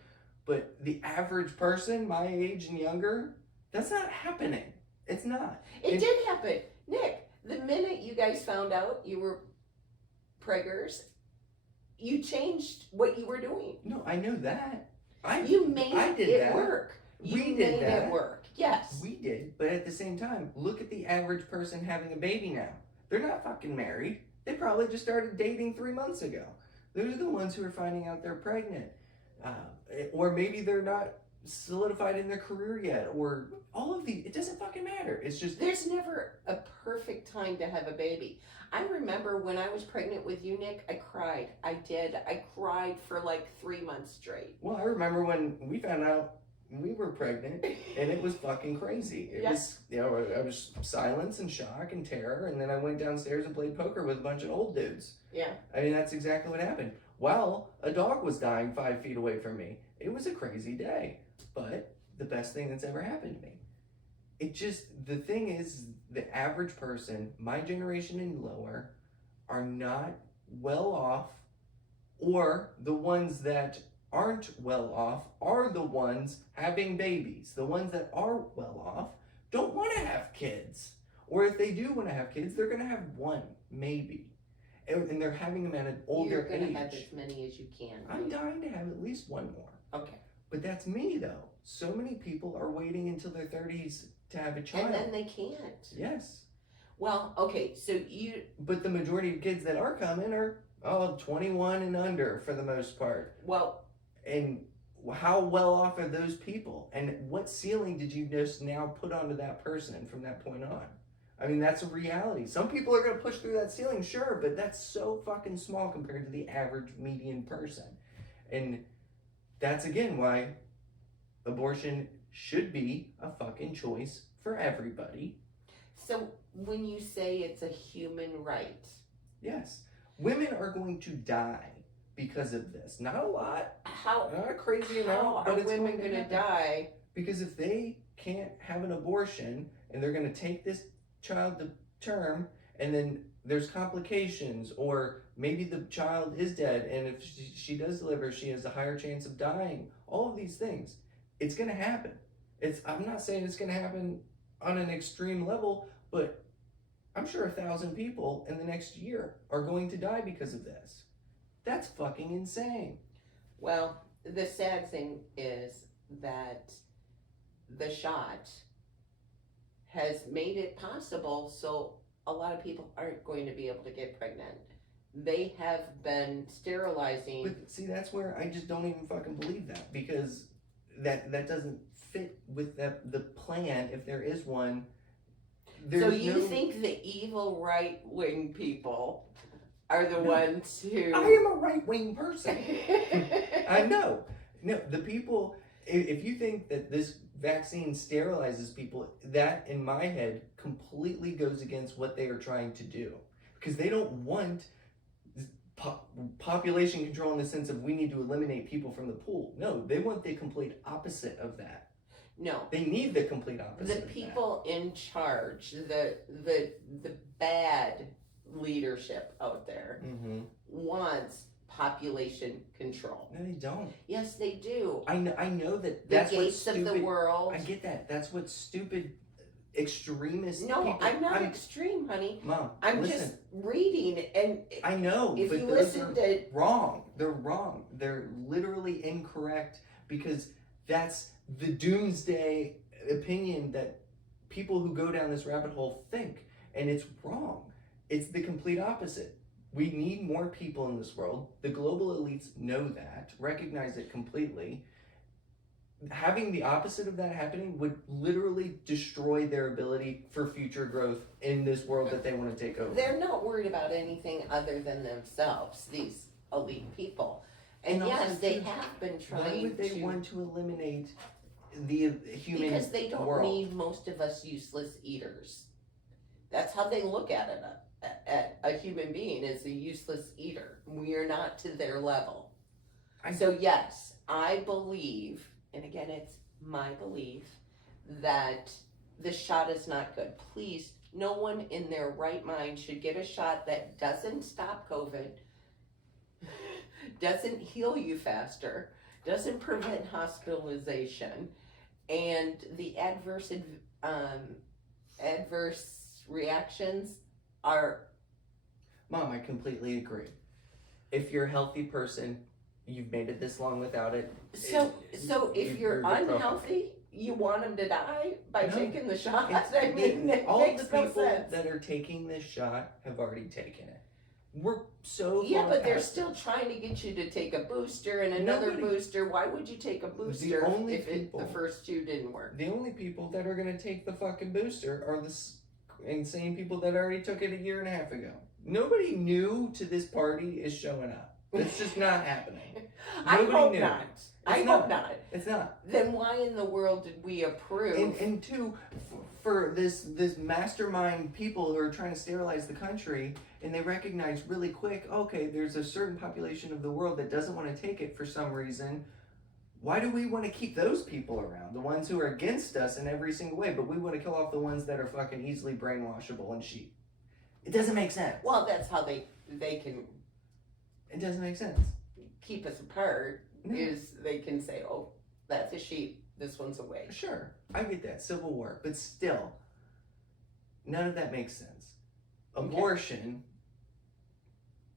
But the average person, my age and younger, that's not happening. It's not. It did happen. Nick, the minute you guys found out you were preggers, you changed what you were doing. No, I know that. You made it work. We did that. It work. Yes. We did. But at the same time, look at the average person having a baby now. They're not fucking married. They probably just started dating 3 months ago. Those are the ones who are finding out they're pregnant. Or maybe they're not solidified in their career yet. Or all of these. It doesn't fucking matter. It's just... There's never a perfect time to have a baby. I remember when I was pregnant with you, Nick, I cried. I did. I cried for like 3 months straight. Well, I remember when we found out we were pregnant, and it was fucking crazy. It was, I was silence and shock and terror, and then I went downstairs and played poker with a bunch of old dudes. Yeah. I mean, that's exactly what happened. While a dog was dying 5 feet away from me. It was a crazy day, but the best thing that's ever happened to me. The thing is, the average person, my generation and lower, are not well off, or the ones that aren't well off are the ones having babies. The ones that are well off don't want to have kids. Or if they do want to have kids, they're going to have one, maybe. And they're having them at an older age. You're going to have as many as you can. I'm dying to have at least one more. Okay. But that's me, though. So many people are waiting until their 30s to have a child. And then they can't. Yes. Well, okay, so But the majority of kids that are coming are 21 and under for the most part. Well... And how well off are those people? And what ceiling did you just now put onto that person from that point on? I mean, that's a reality. Some people are going to push through that ceiling, sure, but that's so fucking small compared to the average median person. And that's, again, why abortion should be a fucking choice for everybody. So when you say it's a human right... Yes. Women are going to die because of this. Not a lot. Not a crazy amount, but it's women going to die? Because if they can't have an abortion and they're going to take this child to term and then there's complications, or maybe the child is dead and if she does deliver, she has a higher chance of dying. All of these things. It's going to happen. I'm not saying it's going to happen on an extreme level, but I'm sure 1,000 people in the next year are going to die because of this. That's fucking insane. Well, the sad thing is that the shot has made it possible so a lot of people aren't going to be able to get pregnant. They have been sterilizing. But see, that's where I just don't even fucking believe that, because that doesn't fit with the plan, if there is one. So you think the evil right-wing people are the ones who... I am a right-wing person. I know. No, the people, if you think that this vaccine sterilizes people, that, in my head, completely goes against what they are trying to do. Because they don't want population control in the sense of we need to eliminate people from the pool. No, they want the complete opposite of that. No. They need the complete opposite. The people in charge, the bad leadership out there wants population control. No, they don't. Yes, they do. I know that. The That's what gates stupid. of the world. I get that. That's what stupid extremist. No, people, I'm not extreme, honey. Mom, I'm listen. just reading, and I know. if but you those listen are to wrong. They're wrong. They're literally incorrect because that's the doomsday opinion that people who go down this rabbit hole think, and it's wrong. It's the complete opposite. We need more people in this world. The global elites know that, recognize it completely. Having the opposite of that happening would literally destroy their ability for future growth in this world that they want to take over. they're not worried about anything other than themselves, these elite people. And And also, yes, they too, have been Why trying would they to, want to eliminate the human because they don't world? need most of us useless eaters. That's how they look at it. At a human being as a useless eater. We are not to their level. So yes, I believe, and again, it's my belief, that the shot is not good. Please, no one in their right mind should get a shot that doesn't stop COVID, doesn't heal you faster, doesn't prevent hospitalization, and the adverse reactions are. Mom, I completely agree. If you're a healthy person, you've made it this long without it. So if you're the pro- unhealthy, you want them to die by No. taking the shot? It's- I mean, it all makes the no people sense. that are taking this shot have already taken it. We're so Yeah, far but they're past still trying to get you to take a booster and another Nobody- booster. Why would you take a booster only if people- the first two didn't work? The only people that are going to take the fucking booster are the insane people that already took it a year and a half ago. Nobody new to this party is showing up. It's just not happening. I Nobody hope knew. not. I not. hope not. It's not. Then why in the world did we approve? And two, for this mastermind people who are trying to sterilize the country, and they recognize really quick, okay, there's a certain population of the world that doesn't want to take it for some reason. Why do we want to keep those people around? The ones who are against us in every single way, but we want to kill off the ones that are fucking easily brainwashable and sheep. It doesn't make sense. Well, that's how they can It doesn't make sense. keep us apart. No. Is they can say, oh, that's a sheep, this one's a wig. Sure, I get that, Civil War, but still, none of that makes sense. Abortion,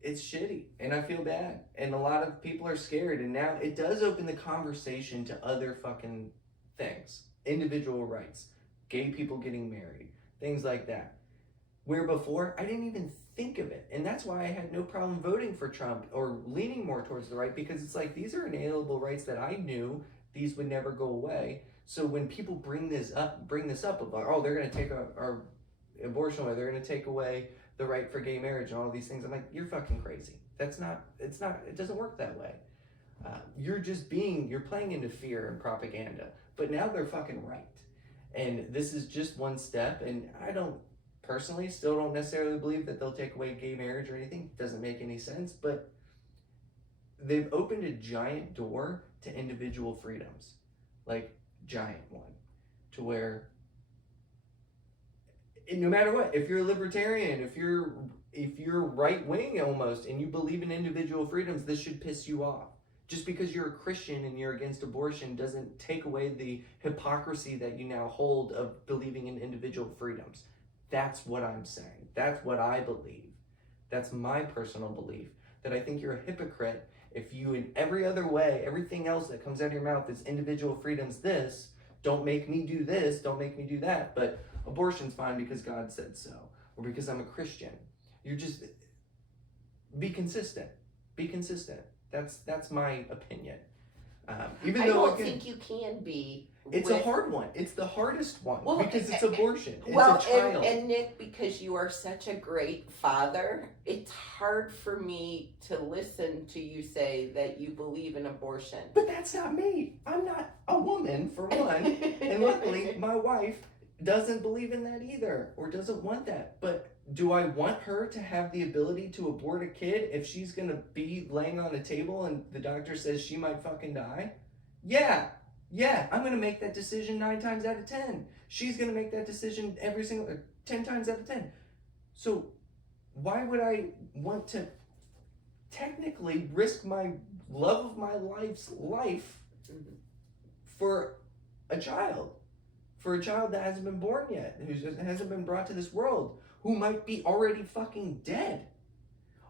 it's shitty, and I feel bad, and a lot of people are scared, and now it does open the conversation to other fucking things. Individual rights, gay people getting married, things like that. Where before, I didn't even think of it. And that's why I had no problem voting for Trump or leaning more towards the right, because it's like, these are inalienable rights that I knew these would never go away. So when people bring this up about, oh, they're going to take our abortion away, they're going to take away the right for gay marriage and all these things, I'm like, you're fucking crazy. It doesn't work that way. You're playing into fear and propaganda, but now they're fucking right. And this is just one step, and I personally still don't necessarily believe that they'll take away gay marriage or anything. It doesn't make any sense, but they've opened a giant door to individual freedoms, like giant one, to where no matter what, if you're a libertarian, if you're right wing almost, and you believe in individual freedoms, this should piss you off. Just because you're a Christian and you're against abortion doesn't take away the hypocrisy that you now hold of believing in individual freedoms. That's what I'm saying. That's what I believe. That's my personal belief. That I think you're a hypocrite if you, in every other way, everything else that comes out of your mouth is individual freedoms, this, don't make me do this, don't make me do that, but abortion's fine because God said so, or because I'm a Christian. You're just, be consistent. Be consistent. That's my opinion. Even I though don't think you can be. It's a hard one. It's the hardest one because it's abortion. It's Well, a child. and Nick, because you are such a great father, it's hard for me to listen to you say that you believe in abortion. But that's not me. I'm not a woman, for one. And luckily, my wife doesn't believe in that either, or doesn't want that. But do I want her to have the ability to abort a kid if she's going to be laying on a table and the doctor says she might fucking die? Yeah, I'm going to make that decision 9 times out of 10. She's going to make that decision 10 times out of 10. So why would I want to technically risk my love of my life's life for a child. For a child that hasn't been born yet, who hasn't been brought to this world, who might be already fucking dead,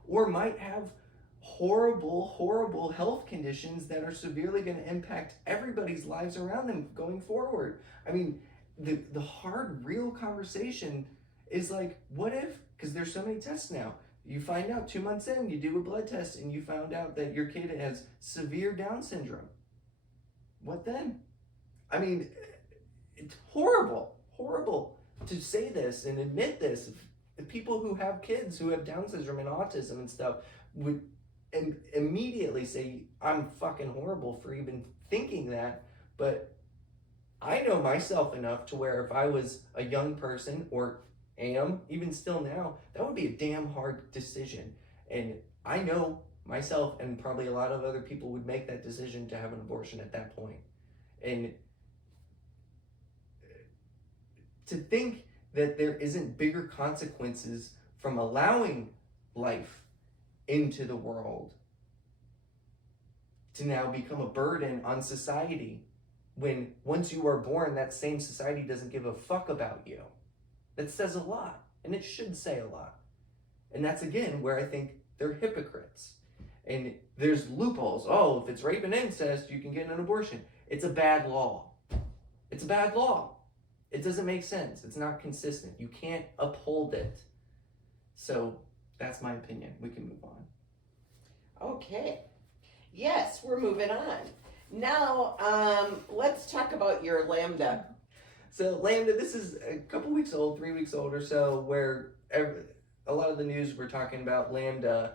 or might have horrible, horrible health conditions that are severely going to impact everybody's lives around them going forward. I mean, the hard, real conversation is like, what if, because there's so many tests now, you find out 2 months in, you do a blood test, and you found out that your kid has severe Down syndrome. What then? I mean, it's horrible to say this and admit this. If people who have kids who have Down syndrome and autism and stuff would immediately say, I'm fucking horrible for even thinking that. But I know myself enough to where if I was a young person, or am, even still now, that would be a damn hard decision. And I know myself, and probably a lot of other people would make that decision to have an abortion at that point. And to think that there isn't bigger consequences from allowing life into the world to now become a burden on society, when once you are born, that same society doesn't give a fuck about you. That says a lot, and it should say a lot. And that's again where I think they're hypocrites. And there's loopholes. Oh, if it's rape and incest, you can get an abortion. It's a bad law. It's a bad law. It doesn't make sense. It's not consistent. You can't uphold it. So that's my opinion. We can move on. Okay. Yes, we're moving on. Now, let's talk about your Lamda. So Lamda, this is a couple weeks old, 3 weeks old or so, where a lot of the news we're talking about Lamda,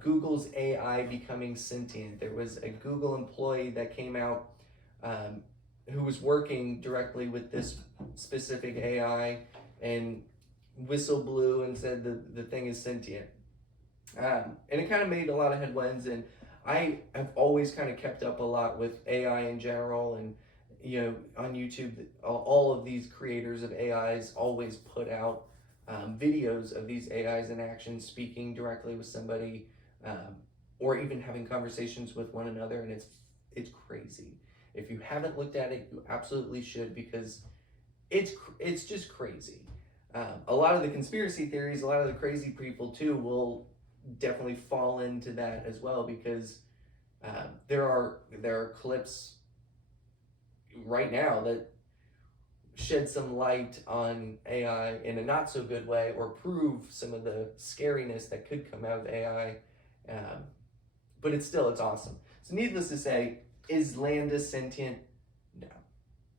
Google's AI becoming sentient. There was a Google employee that came out who was working directly with this specific AI and whistle blew and said the thing is sentient. And it kind of made a lot of headlines, and I have always kind of kept up a lot with AI in general, and you know, on YouTube, all of these creators of AIs always put out videos of these AIs in action, speaking directly with somebody, or even having conversations with one another, and it's crazy. If you haven't looked at it, you absolutely should, because it's just crazy. A lot of the conspiracy theories, a lot of the crazy people too, will definitely fall into that as well, because there are clips right now that shed some light on AI in a not so good way, or prove some of the scariness that could come out of AI. But it's awesome. So needless to say, is Lamda sentient?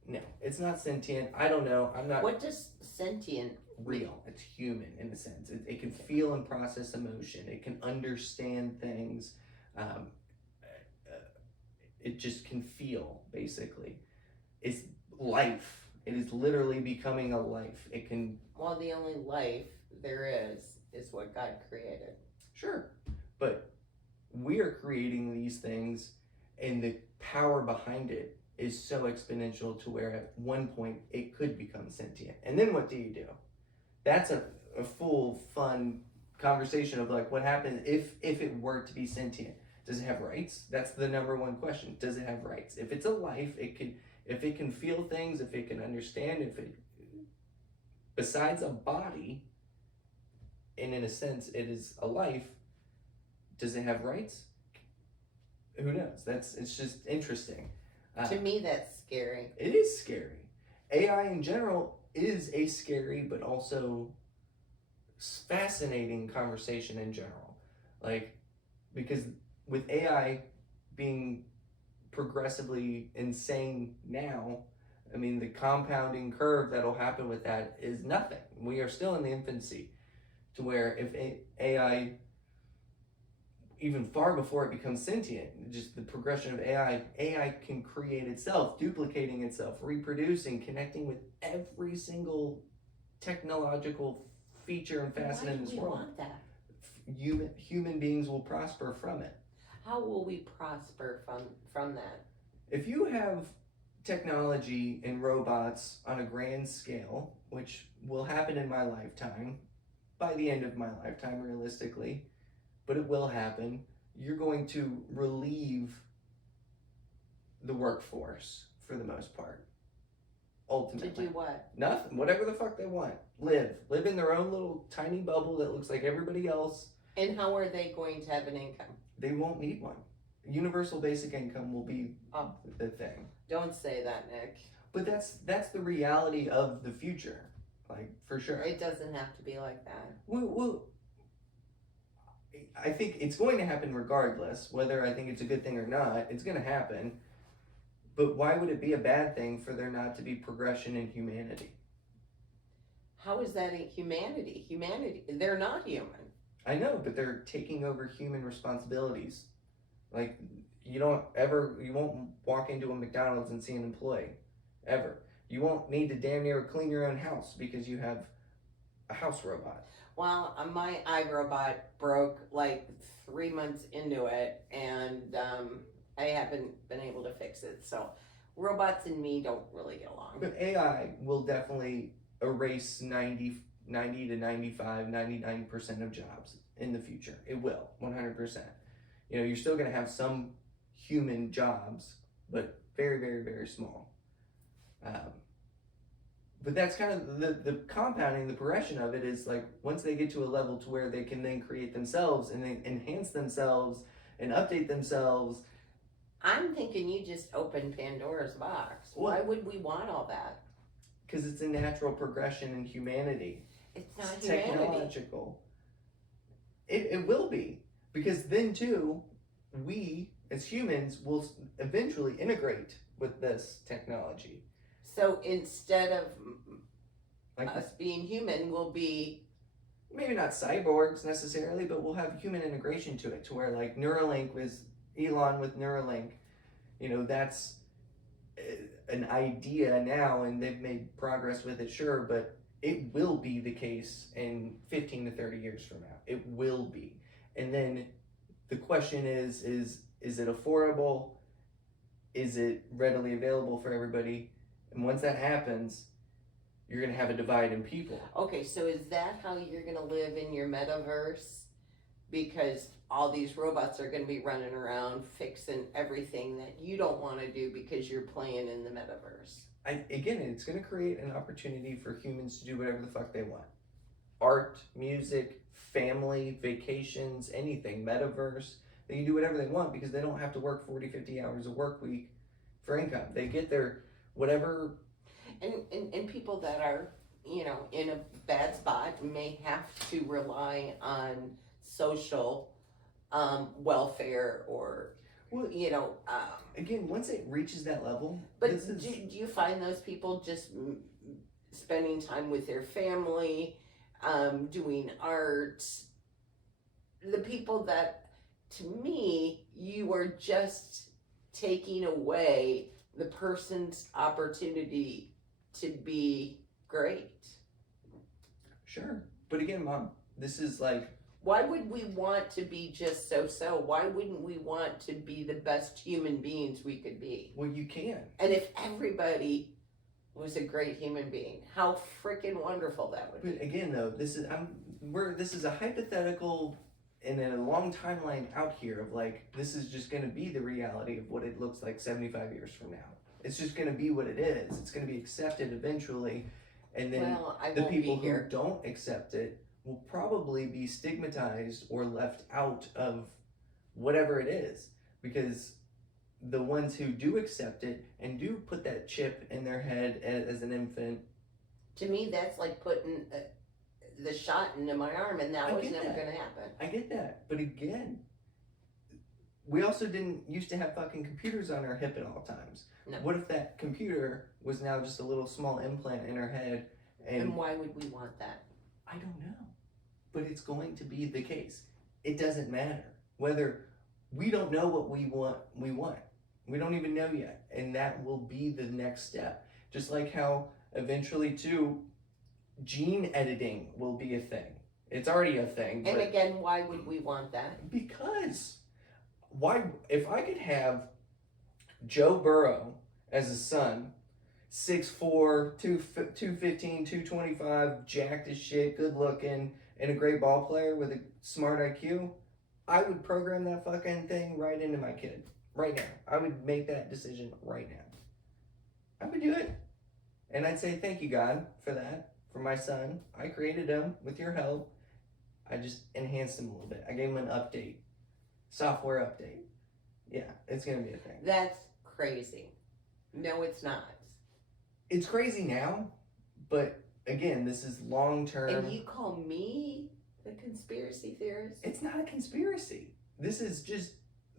No, it's not sentient. I don't know. I'm not. What does sentient real? It's human in a sense. It can feel and process emotion. It can understand things. It just can feel, basically. It's life. It is literally becoming a life. It can. Well, the only life there is what God created. Sure, but we are creating these things, and the power behind it is so exponential to where at one point it could become sentient. And then what do you do? That's a full, fun conversation of like, what happens if it were to be sentient? Does it have rights? That's the number one question. Does it have rights? If it's a life, if it can feel things, if it can understand, if it, besides a body, and in a sense it is a life, does it have rights? Who knows? It's just interesting. To me, that's scary. It is scary. AI in general is a scary but also fascinating conversation in general. Like, because with AI being progressively insane now, I mean, the compounding curve that'll happen with that is nothing. We are still in the infancy, to where if AI, even far before it becomes sentient, just the progression of AI can create itself, duplicating itself, reproducing, connecting with every single technological feature and facet in this world. Why do we want that? Human beings will prosper from it. How will we prosper from that? If you have technology and robots on a grand scale, which will happen in my lifetime, by the end of my lifetime, realistically, but it will happen. You're going to relieve the workforce for the most part. Ultimately. To do what? Nothing. Whatever the fuck they want. Live in their own little tiny bubble that looks like everybody else. And how are they going to have an income? They won't need one. Universal basic income will be the thing. Don't say that, Nick. But that's the reality of the future, like, for sure. It doesn't have to be like that. Well, I think it's going to happen regardless, whether I think it's a good thing or not. It's going to happen. But why would it be a bad thing for there not to be progression in humanity? How is that in humanity? They're not human. I know, but they're taking over human responsibilities. Like, you won't walk into a McDonald's and see an employee, ever. You won't need to damn near clean your own house because you have a house robot. Well, my iRobot broke like 3 months into it, and I haven't been able to fix it. So robots and me don't really get along. But AI will definitely erase 90 to 95, 99% of jobs in the future. It will, 100%. You're still going to have some human jobs, but very, very, very small. But that's kind of the compounding, the progression of it is like once they get to a level to where they can then create themselves and then enhance themselves and update themselves. I'm thinking you just opened Pandora's box. Why would we want all that? Because it's a natural progression in humanity. It's not it's humanity. Technological. It will be. Because then too, we as humans will eventually integrate with this technology. So instead of us being human, we'll be... Maybe not cyborgs necessarily, but we'll have human integration to it. To where like Neuralink was Elon with Neuralink. That's an idea now and they've made progress with it, sure, but it will be the case in 15 to 30 years from now. It will be. And then the question is it affordable? Is it readily available for everybody? And once that happens, you're going to have a divide in people. Okay, so is that how you're going to live in your metaverse? Because all these robots are going to be running around fixing everything that you don't want to do because you're playing in the metaverse. Again, it's going to create an opportunity for humans to do whatever the fuck they want. Art, music, family, vacations, anything, metaverse. They can do whatever they want because they don't have to work 40, 50 hours a work week for income. They get their whatever. And people that are, in a bad spot may have to rely on social welfare or, again, once it reaches that level. But do you find those people just spending time with their family, doing art? The people that, to me, you are just taking away the person's opportunity to be great. Sure. But again, Mom, this is like... Why would we want to be just so? Why wouldn't we want to be the best human beings we could be? Well, you can. And if everybody was a great human being, how freaking wonderful that would be. But again, though, this is a hypothetical and in a long timeline out here of like, this is just going to be the reality of what it looks like 75 years from now. It's just going to be what it is. It's going to be accepted eventually. And then the people who don't accept it will probably be stigmatized or left out of whatever it is. Because the ones who do accept it and do put that chip in their head as an infant. To me, that's like putting the shot into my arm, and that was never going to happen. I get that. But again, we also didn't used to have fucking computers on our hip at all times. No. What if that computer was now just a little small implant in our head? And why would we want that? I don't know. But it's going to be the case. It doesn't matter. Whether we don't know what we want. We don't even know yet. And that will be the next step. Just like how eventually too, gene editing will be a thing. It's already a thing. And again, why would we want that? Because if I could have Joe Burrow as a son, 6'4", 215, 225, jacked as shit, good looking, and a great ball player with a smart IQ, I would program that fucking thing right into my kid. Right now. I would make that decision right now. I would do it. And I'd say, thank you, God, for that. For my son. I created him with your help. I just enhanced him a little bit. I gave him an update. Software update. Yeah, it's going to be a thing. That's crazy. No, it's not. It's crazy now, but again, this is long term. And you call me the conspiracy theorist? It's not a conspiracy. This is just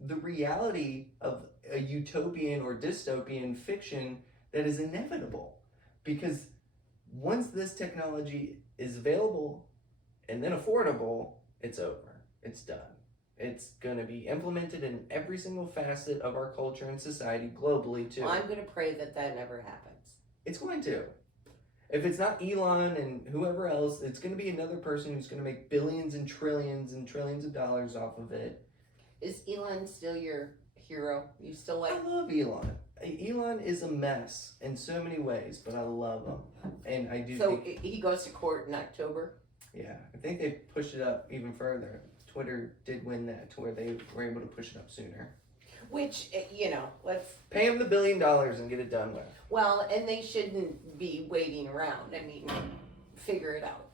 the reality of a utopian or dystopian fiction that is inevitable. Because once this technology is available and then affordable, it's over. It's done. It's going to be implemented in every single facet of our culture and society globally, too. Well, I'm going to pray that that never happens. It's going to. If it's not Elon and whoever else, it's going to be another person who's going to make billions and trillions of dollars off of it. Is Elon still your hero? You still like... I love Elon. Elon is a mess in so many ways, but I love him. And I do So think... he goes to court in October? Yeah, I think they pushed it up even further. Twitter did win that to where they were able to push it up sooner. Which, you know, let's... Pay him the $1 billion and get it done with. Well, and they shouldn't be waiting around. I mean, figure it out.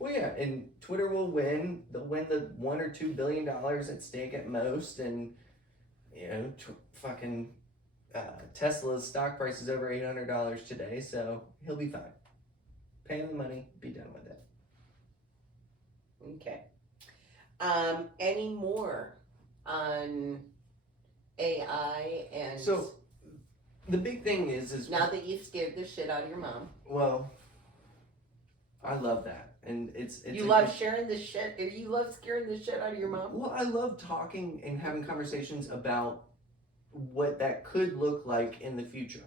Well, yeah, and Twitter will win. They'll win the $1 or $2 billion at stake at most, and you know, fucking Tesla's stock price is over $800 today, so he'll be fine. Pay him the money, be done with it. Okay. Any more on AI and... So, the big thing is now that you've scared the shit out of your mom. Well, I love that, and it's you love sharing the shit, or you love scaring the shit out of your mom? Well, I love talking and having conversations about what that could look like in the future,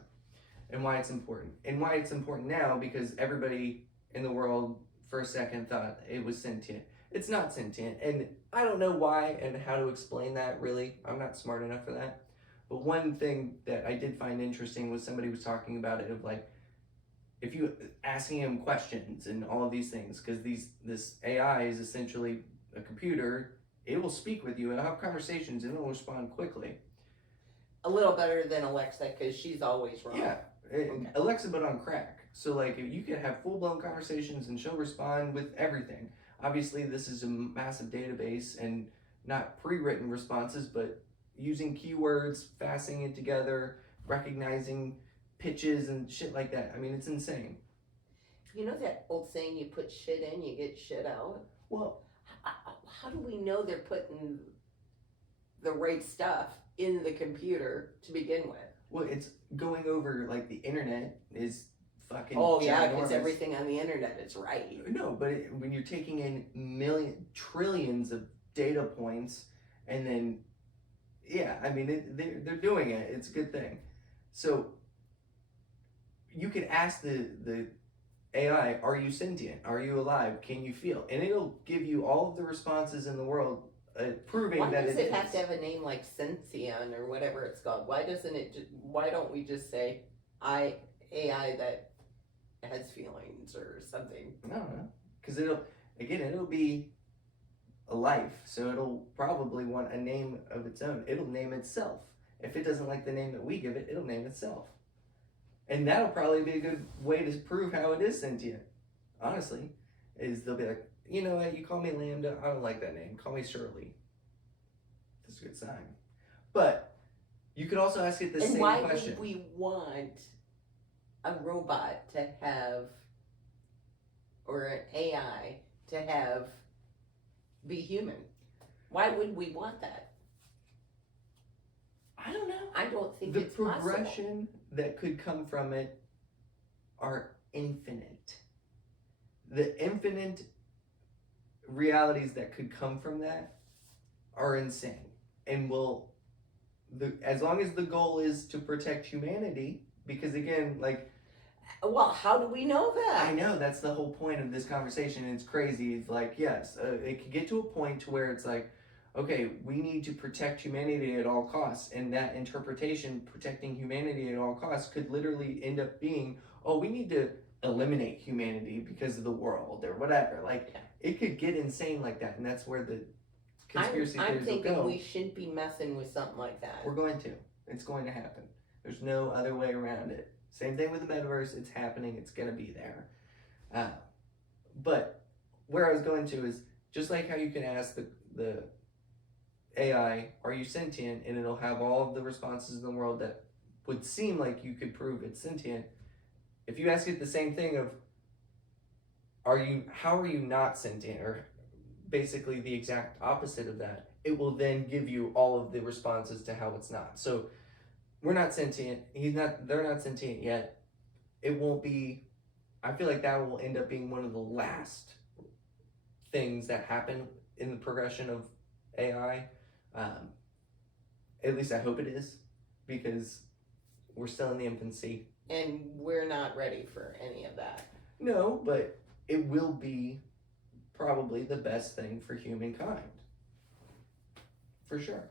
and why it's important, and why it's important now, because everybody in the world for a second thought it was sentient. It's not sentient, and I don't know why and how to explain that, really. I'm not smart enough for that. But one thing that I did find interesting was somebody was talking about it of like, if you asking him questions and all of these things, because this AI is essentially a computer, it will speak with you, it'll have conversations, and it'll respond quickly. A little better than Alexa, because she's always wrong. Yeah, Okay. Alexa, but on crack. So like, you can have full-blown conversations and she'll respond with everything. Obviously, this is a massive database and not pre-written responses, but using keywords, fastening it together, recognizing pitches and shit like that. I mean, it's insane. You know that old saying, you put shit in, you get shit out? Well, how do we know they're putting the right stuff in the computer to begin with? Well, it's going over, like, the internet is fucking Oh, yeah, ginormous. because everything on the internet is right. No, but when you're taking in trillions of data points, and then, yeah, I mean, they're doing it. It's a good thing. So, you could ask the AI, are you sentient? Are you alive? Can you feel? And it'll give you all of the responses in the world proving Why that does it it have is. to have a name like Sentient or whatever it's called? Why don't we just say AI that has feelings or something? I don't know. Because it'll be a life. So it'll probably want a name of its own. It'll name itself. If it doesn't like the name that we give it, it'll name itself. And that'll probably be a good way to prove how it is sentient. Honestly, is they'll be like, you know what, you call me Lamda, I don't like that name. Call me Shirley. That's a good sign. But you could also ask it the same question. And why would we want a robot to have, or an AI to be human? Why would we want that? I don't know. I don't think The it's possible. progression that could come from it are infinite. The infinite realities that could come from that are insane, and as long as the goal is to protect humanity, because again, like, well, how do we know that? I know that's the whole point of this conversation. It's crazy. It's like, yes, it could get to a point to where it's like, okay, we need to protect humanity at all costs, and that interpretation, protecting humanity at all costs, could literally end up being, oh, we need to eliminate humanity because of the world or whatever. Like, it could get insane like that, and that's where conspiracy I'm theories will thinking go. we should be messing with something like that. We're going to. It's going to happen. There's no other way around it. Same thing with the metaverse. It's happening. It's going to be there. But where I was going to is just like how you can ask the AI, are you sentient? And it'll have all of the responses in the world that would seem like you could prove it's sentient. If you ask it the same thing of, how are you not sentient? Or basically the exact opposite of that, it will then give you all of the responses to how it's not. So we're not sentient. They're not sentient yet. It won't be, I feel like that will end up being one of the last things that happen in the progression of AI. At least I hope it is, because we're still in the infancy. And we're not ready for any of that. No, but it will be probably the best thing for humankind. For sure.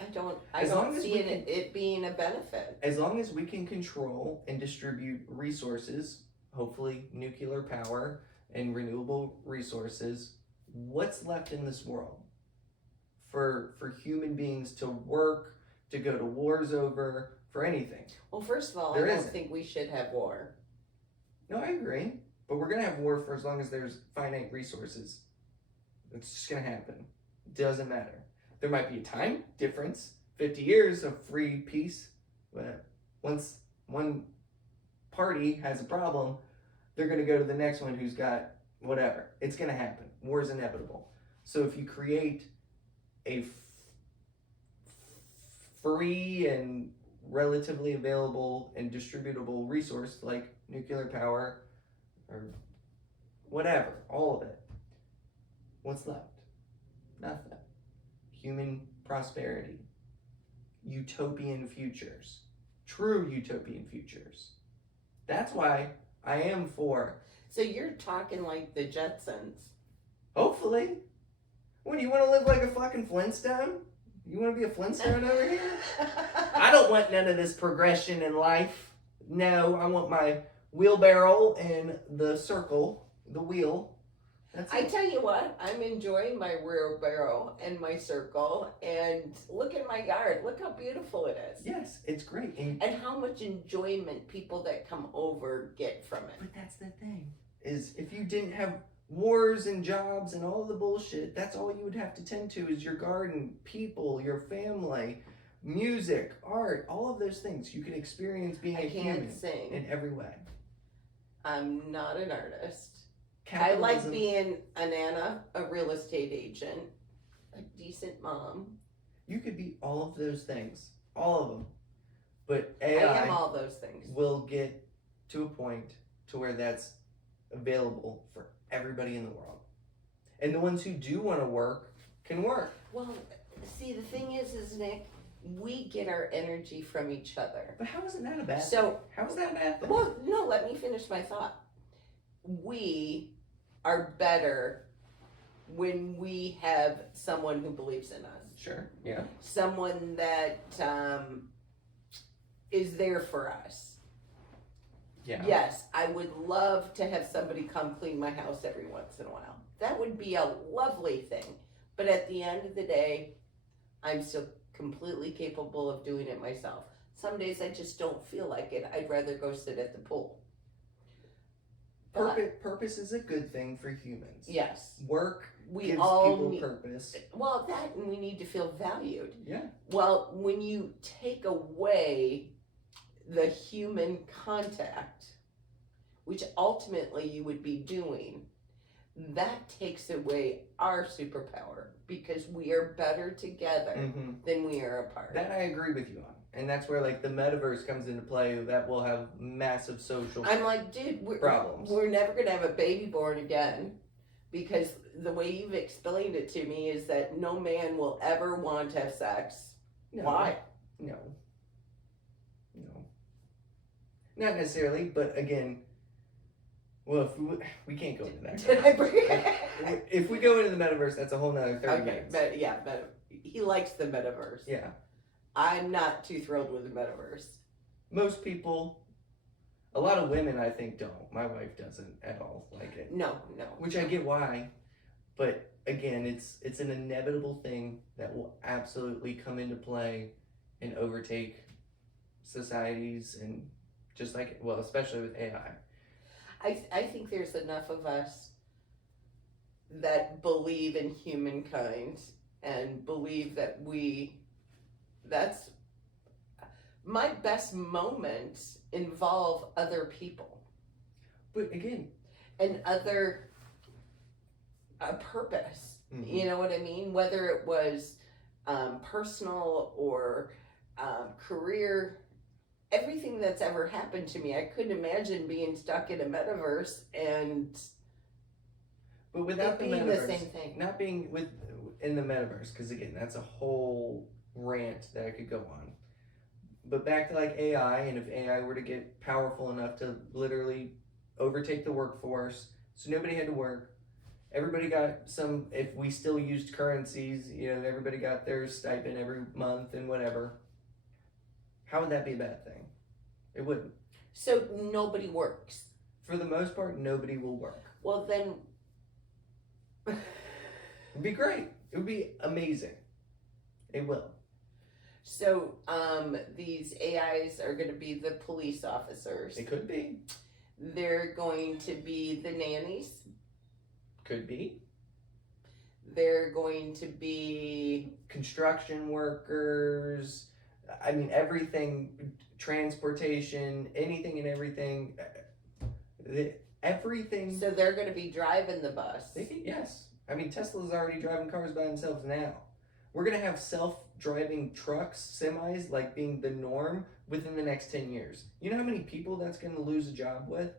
I don't see it being a benefit. As long as we can control and distribute resources, hopefully nuclear power and renewable resources, what's left in this world for human beings to work, to go to wars over, for anything? Well, first of all, There I don't isn't. think we should have war. No, I agree. But we're going to have war for as long as there's finite resources. It's just going to happen. It doesn't matter. There might be a time difference, 50 years of free peace, but once one party has a problem, they're going to go to the next one who's got whatever. It's going to happen. War is inevitable. So if you create a free and relatively available and distributable resource like nuclear power or whatever, all of it, what's left? Nothing. Human prosperity, utopian futures, true utopian futures. That's why I am for. So you're talking like the Jetsons. Hopefully. What, do you want to live like a fucking Flintstone? You want to be a Flintstone over here? I don't want none of this progression in life. No, I want my wheelbarrow and the circle, the wheel. That's I it. tell you what, I'm enjoying my wheelbarrow and my circle, and look at my yard. Look how beautiful it is. Yes, it's great. And how much enjoyment people that come over get from it. but that's the thing, is if you didn't have wars and jobs and all the bullshit, that's all you would have to tend to is your garden, people, your family, music, art, all of those things. You can experience being a human can't sing. in every way. I'm not an artist. I Capitalism, like being a nana, a real estate agent, a decent mom. you could be all of those things, all of them. But I AI am all those things. will get to a point to where that's available for everybody in the world. And the ones who do want to work can work. Well, see, the thing is Nick, we get our energy from each other. But how isn't that a bad So- thing? How is that a bad thing? Well, no, let me finish my thought. We are better when we have someone who believes in us. Sure, yeah. Someone that is there for us. Yeah. Yes, I would love to have somebody come clean my house every once in a while. That would be a lovely thing. But at the end of the day, I'm still completely capable of doing it myself. Some days I just don't feel like it. I'd rather go sit at the pool. Purpose is a good thing for humans. Yes. Work We gives all people need, purpose. well, that, and we need to feel valued. Yeah. Well, when you take away the human contact, which ultimately you would be doing, that takes away our superpower because we are better together Mm-hmm. than we are apart. That I agree with you on. And that's where like the metaverse comes into play. That will have massive social I'm like, dude, problems. we're never going to have a baby born again because the way you've explained it to me is that no man will ever want to have sex. No. Why? No. Not necessarily, but again, well, if we can't go into that. Did I bring it? If we go into the metaverse, that's a whole nother 30 Okay, minutes. but he likes the metaverse. Yeah. I'm not too thrilled with the metaverse. Most people, a lot of women, I think, don't. My wife doesn't at all like it. No. Which I get why. But again, it's an inevitable thing that will absolutely come into play and overtake societies, and just like, well, especially with AI. I think there's enough of us that believe in humankind and believe that that's my best moments involve other people. But again, and other purpose. Mm-hmm. You know what I mean? Whether it was personal or career, everything that's ever happened to me, I couldn't imagine being stuck in a metaverse and but without the being metaverse, the same thing. Not being in the metaverse, because again, that's a whole rant that I could go on. But back to like AI, and if AI were to get powerful enough to literally overtake the workforce, so nobody had to work, everybody got some, if we still used currencies, everybody got their stipend every month and whatever, how would that be a bad thing? It wouldn't. So nobody works. For the most part, nobody will work. Well, then it'd be great. It would be amazing. It will. So these AIs are going to be the police officers. It could be. They're going to be the nannies. Could be. They're going to be construction workers. I mean, everything, transportation, anything and everything. Everything. So they're going to be driving the bus. Yes. I mean, Tesla's already driving cars by themselves now. We're going to have self-driving trucks, semis, like being the norm within the next 10 years. You know how many people that's going to lose a job with?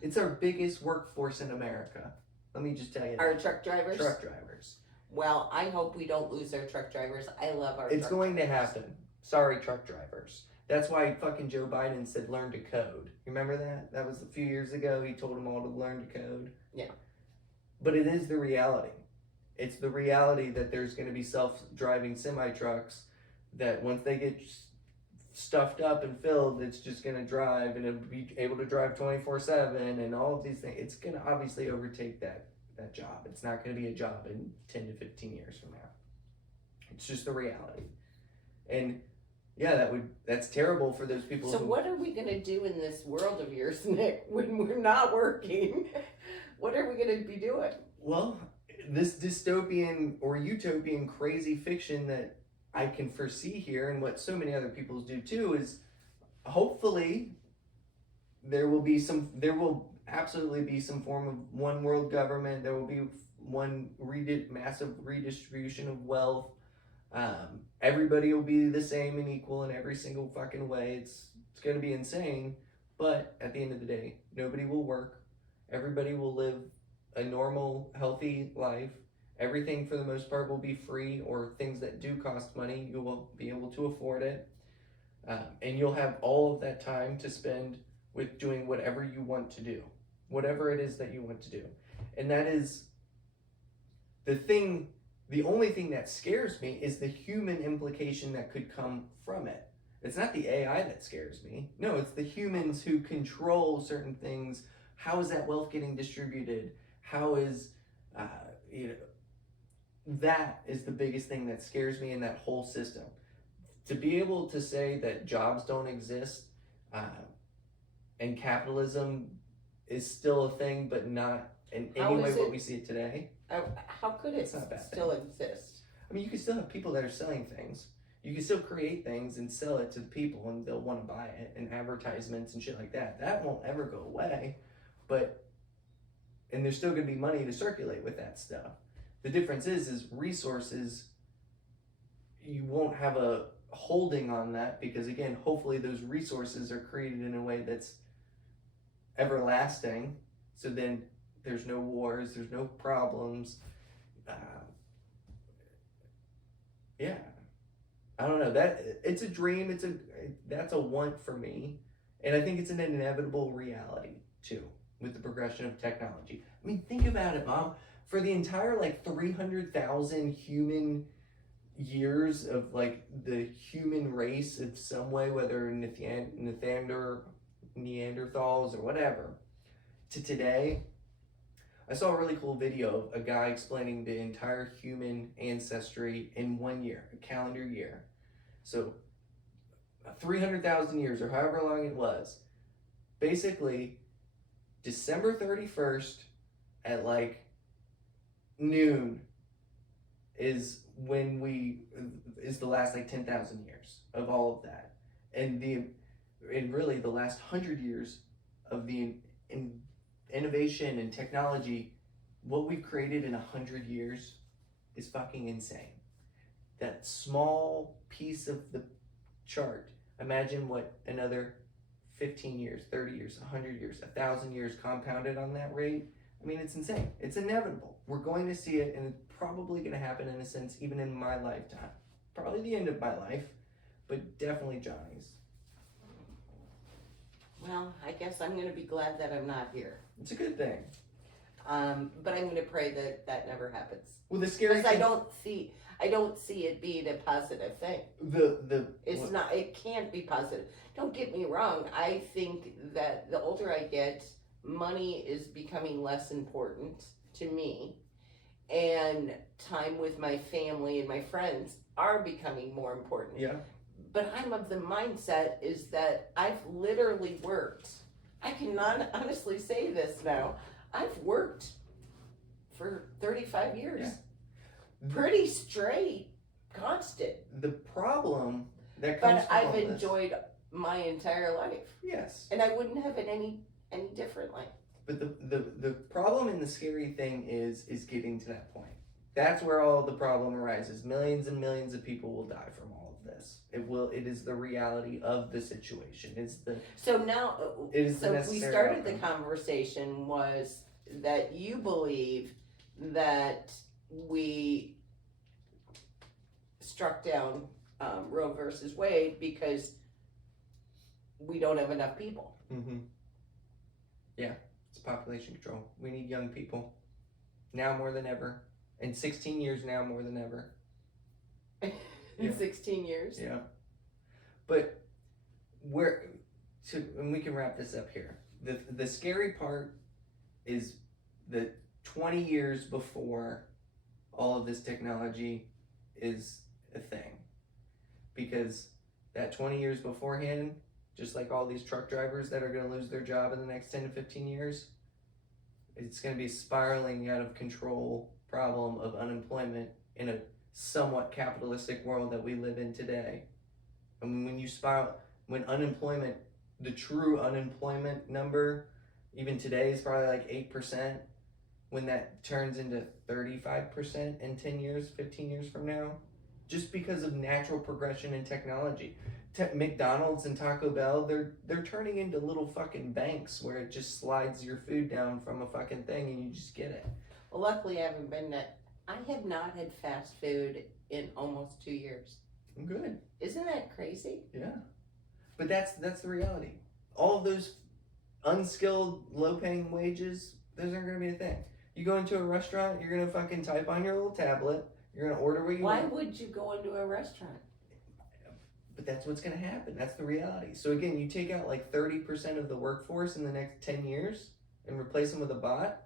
It's our biggest workforce in America. Let me just tell you that. Our truck drivers? Truck drivers. Well, I hope we don't lose our truck drivers. I love our It's going to happen. Sorry, truck drivers. That's why fucking Joe Biden said learn to code. You remember that? That was a few years ago. He told them all to learn to code. Yeah. But it is the reality. It's the reality that there's going to be self-driving semi-trucks that once they get stuffed up and filled, it's just going to drive, and it'll be able to drive 24/7 and all of these things. It's going to obviously overtake that job. It's not going to be a job in 10 to 15 years from now. It's just the reality. And yeah, that's terrible for those people. So what are we going to do in this world of yours, Nick, when we're not working? What are we going to be doing? Well, this dystopian or utopian crazy fiction that I can foresee here, and what so many other people do too, is hopefully there will absolutely be some form of one world government. There will be one massive redistribution of wealth. Everybody will be the same and equal in every single fucking way. It's going to be insane, but at the end of the day, nobody will work. Everybody will live a normal, healthy life. Everything for the most part will be free, or things that do cost money, you will be able to afford it. And you'll have all of that time to spend with doing whatever you want to do, whatever it is that you want to do. And that is the only thing that scares me is the human implication that could come from it. It's not the AI that scares me. No, it's the humans who control certain things. How is that wealth getting distributed? How is, that is the biggest thing that scares me in that whole system. To be able to say that jobs don't exist, and capitalism is still a thing, but not in any way what we see it today. How could it still exist? I mean, you can still have people that are selling things. You can still create things and sell it to the people, and they'll want to buy it, and advertisements and shit like that. That won't ever go away, and there's still going to be money to circulate with that stuff. The difference is resources, you won't have a holding on that, because again, hopefully those resources are created in a way that's everlasting. So then there's no wars, there's no problems. Yeah, I don't know. It's a dream. That's a want for me, and I think it's an inevitable reality too with the progression of technology. I mean, think about it, Mom. For the entire 300,000 human years of the human race in some way, whether Neanderthals or whatever, to today, I saw a really cool video of a guy explaining the entire human ancestry in 1 year, a calendar year. So 300,000 years or however long it was. Basically, December 31st at like noon is the last like 10,000 years of all of that. And really the last 100 years of the innovation and technology, what we've created in 100 years is fucking insane. That small piece of the chart, imagine what another 15 years, 30 years, 100 years, 1,000 years compounded on that rate. I mean, it's insane. It's inevitable. We're going to see it, and it's probably going to happen in a sense, even in my lifetime. Probably the end of my life, but definitely Johnny's. Well, I guess I'm going to be glad that I'm not here. It's a good thing. But I'm going to pray that that never happens. Well, the scary because thing, I don't see it being a positive thing. It's not. It can't be positive. Don't get me wrong. I think that the older I get, money is becoming less important to me, and time with my family and my friends are becoming more important. Yeah. But I'm of the mindset is that I've literally worked. I cannot honestly say this now. I've worked for 35 years. Yeah. Pretty straight, constant. The problem that comes But from I've all enjoyed my entire life. Yes. And I wouldn't have it any differently. But the problem and the scary thing is getting to that point. That's where all the problem arises. Millions and millions of people will die from all of this. It is the reality of the situation. So now, it is the we necessary started outcome. the conversation was that you believe that we struck down Roe versus Wade because we don't have enough people. Mm-hmm. Yeah, it's population control. We need young people now more than ever. In 16 years now more than ever. In 16 years? Yeah. But and we can wrap this up here. The scary part is that 20 years before all of this technology is a thing. Because that 20 years beforehand, just like all these truck drivers that are going to lose their job in the next 10 to 15 years, it's going to be spiraling out of control problem of unemployment in a somewhat capitalistic world that we live in today. And when unemployment, the true unemployment number, even today is probably like 8%, when that turns into 35% in 10 years, 15 years from now, just because of natural progression in technology. McDonald's and Taco Bell, they're turning into little fucking banks where it just slides your food down from a fucking thing and you just get it. Well, luckily I have not had fast food in almost 2 years. Good. Isn't that crazy? Yeah. But that's the reality. All of those unskilled, low-paying wages, those aren't going to be a thing. You go into a restaurant, you're going to fucking type on your little tablet, you're going to order what you want. Why would you go into a restaurant? But that's what's going to happen. That's the reality. So again, you take out like 30% of the workforce in the next 10 years and replace them with a bot.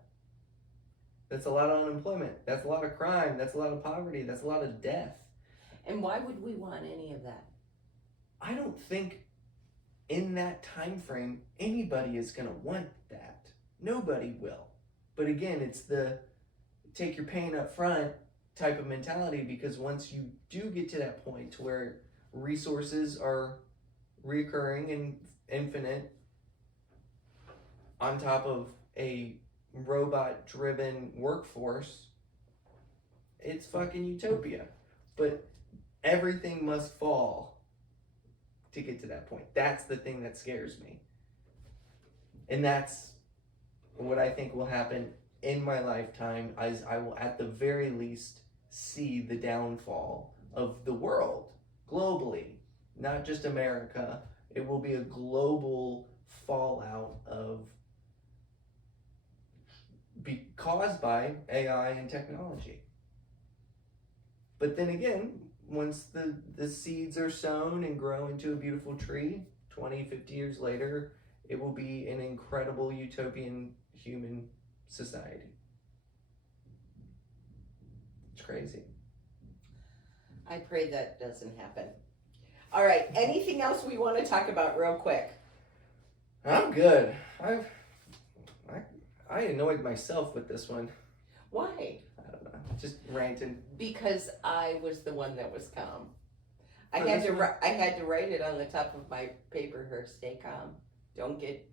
That's a lot of unemployment. That's a lot of crime. That's a lot of poverty. That's a lot of death. And why would we want any of that? I don't think in that time frame anybody is going to want that. Nobody will. But again, it's the take your pain up front type of mentality, because once you do get to that point to where resources are recurring and infinite on top of a robot-driven workforce, it's fucking utopia. But everything must fall to get to that point. That's the thing that scares me. And that's what I think will happen in my lifetime, as I will at the very least see the downfall of the world globally, not just America. It will be a global fallout caused by AI and technology. But then again, once the seeds are sown and grow into a beautiful tree, 20, 50 years later, it will be an incredible utopian human society. crazy. I pray that doesn't happen. All right, anything else we want to talk about real quick? I'm good. I annoyed myself with this one. Why? I don't know. Just ranting. Because I was the one that was calm. I had to write it on the top of my paper here. Stay calm. Don't get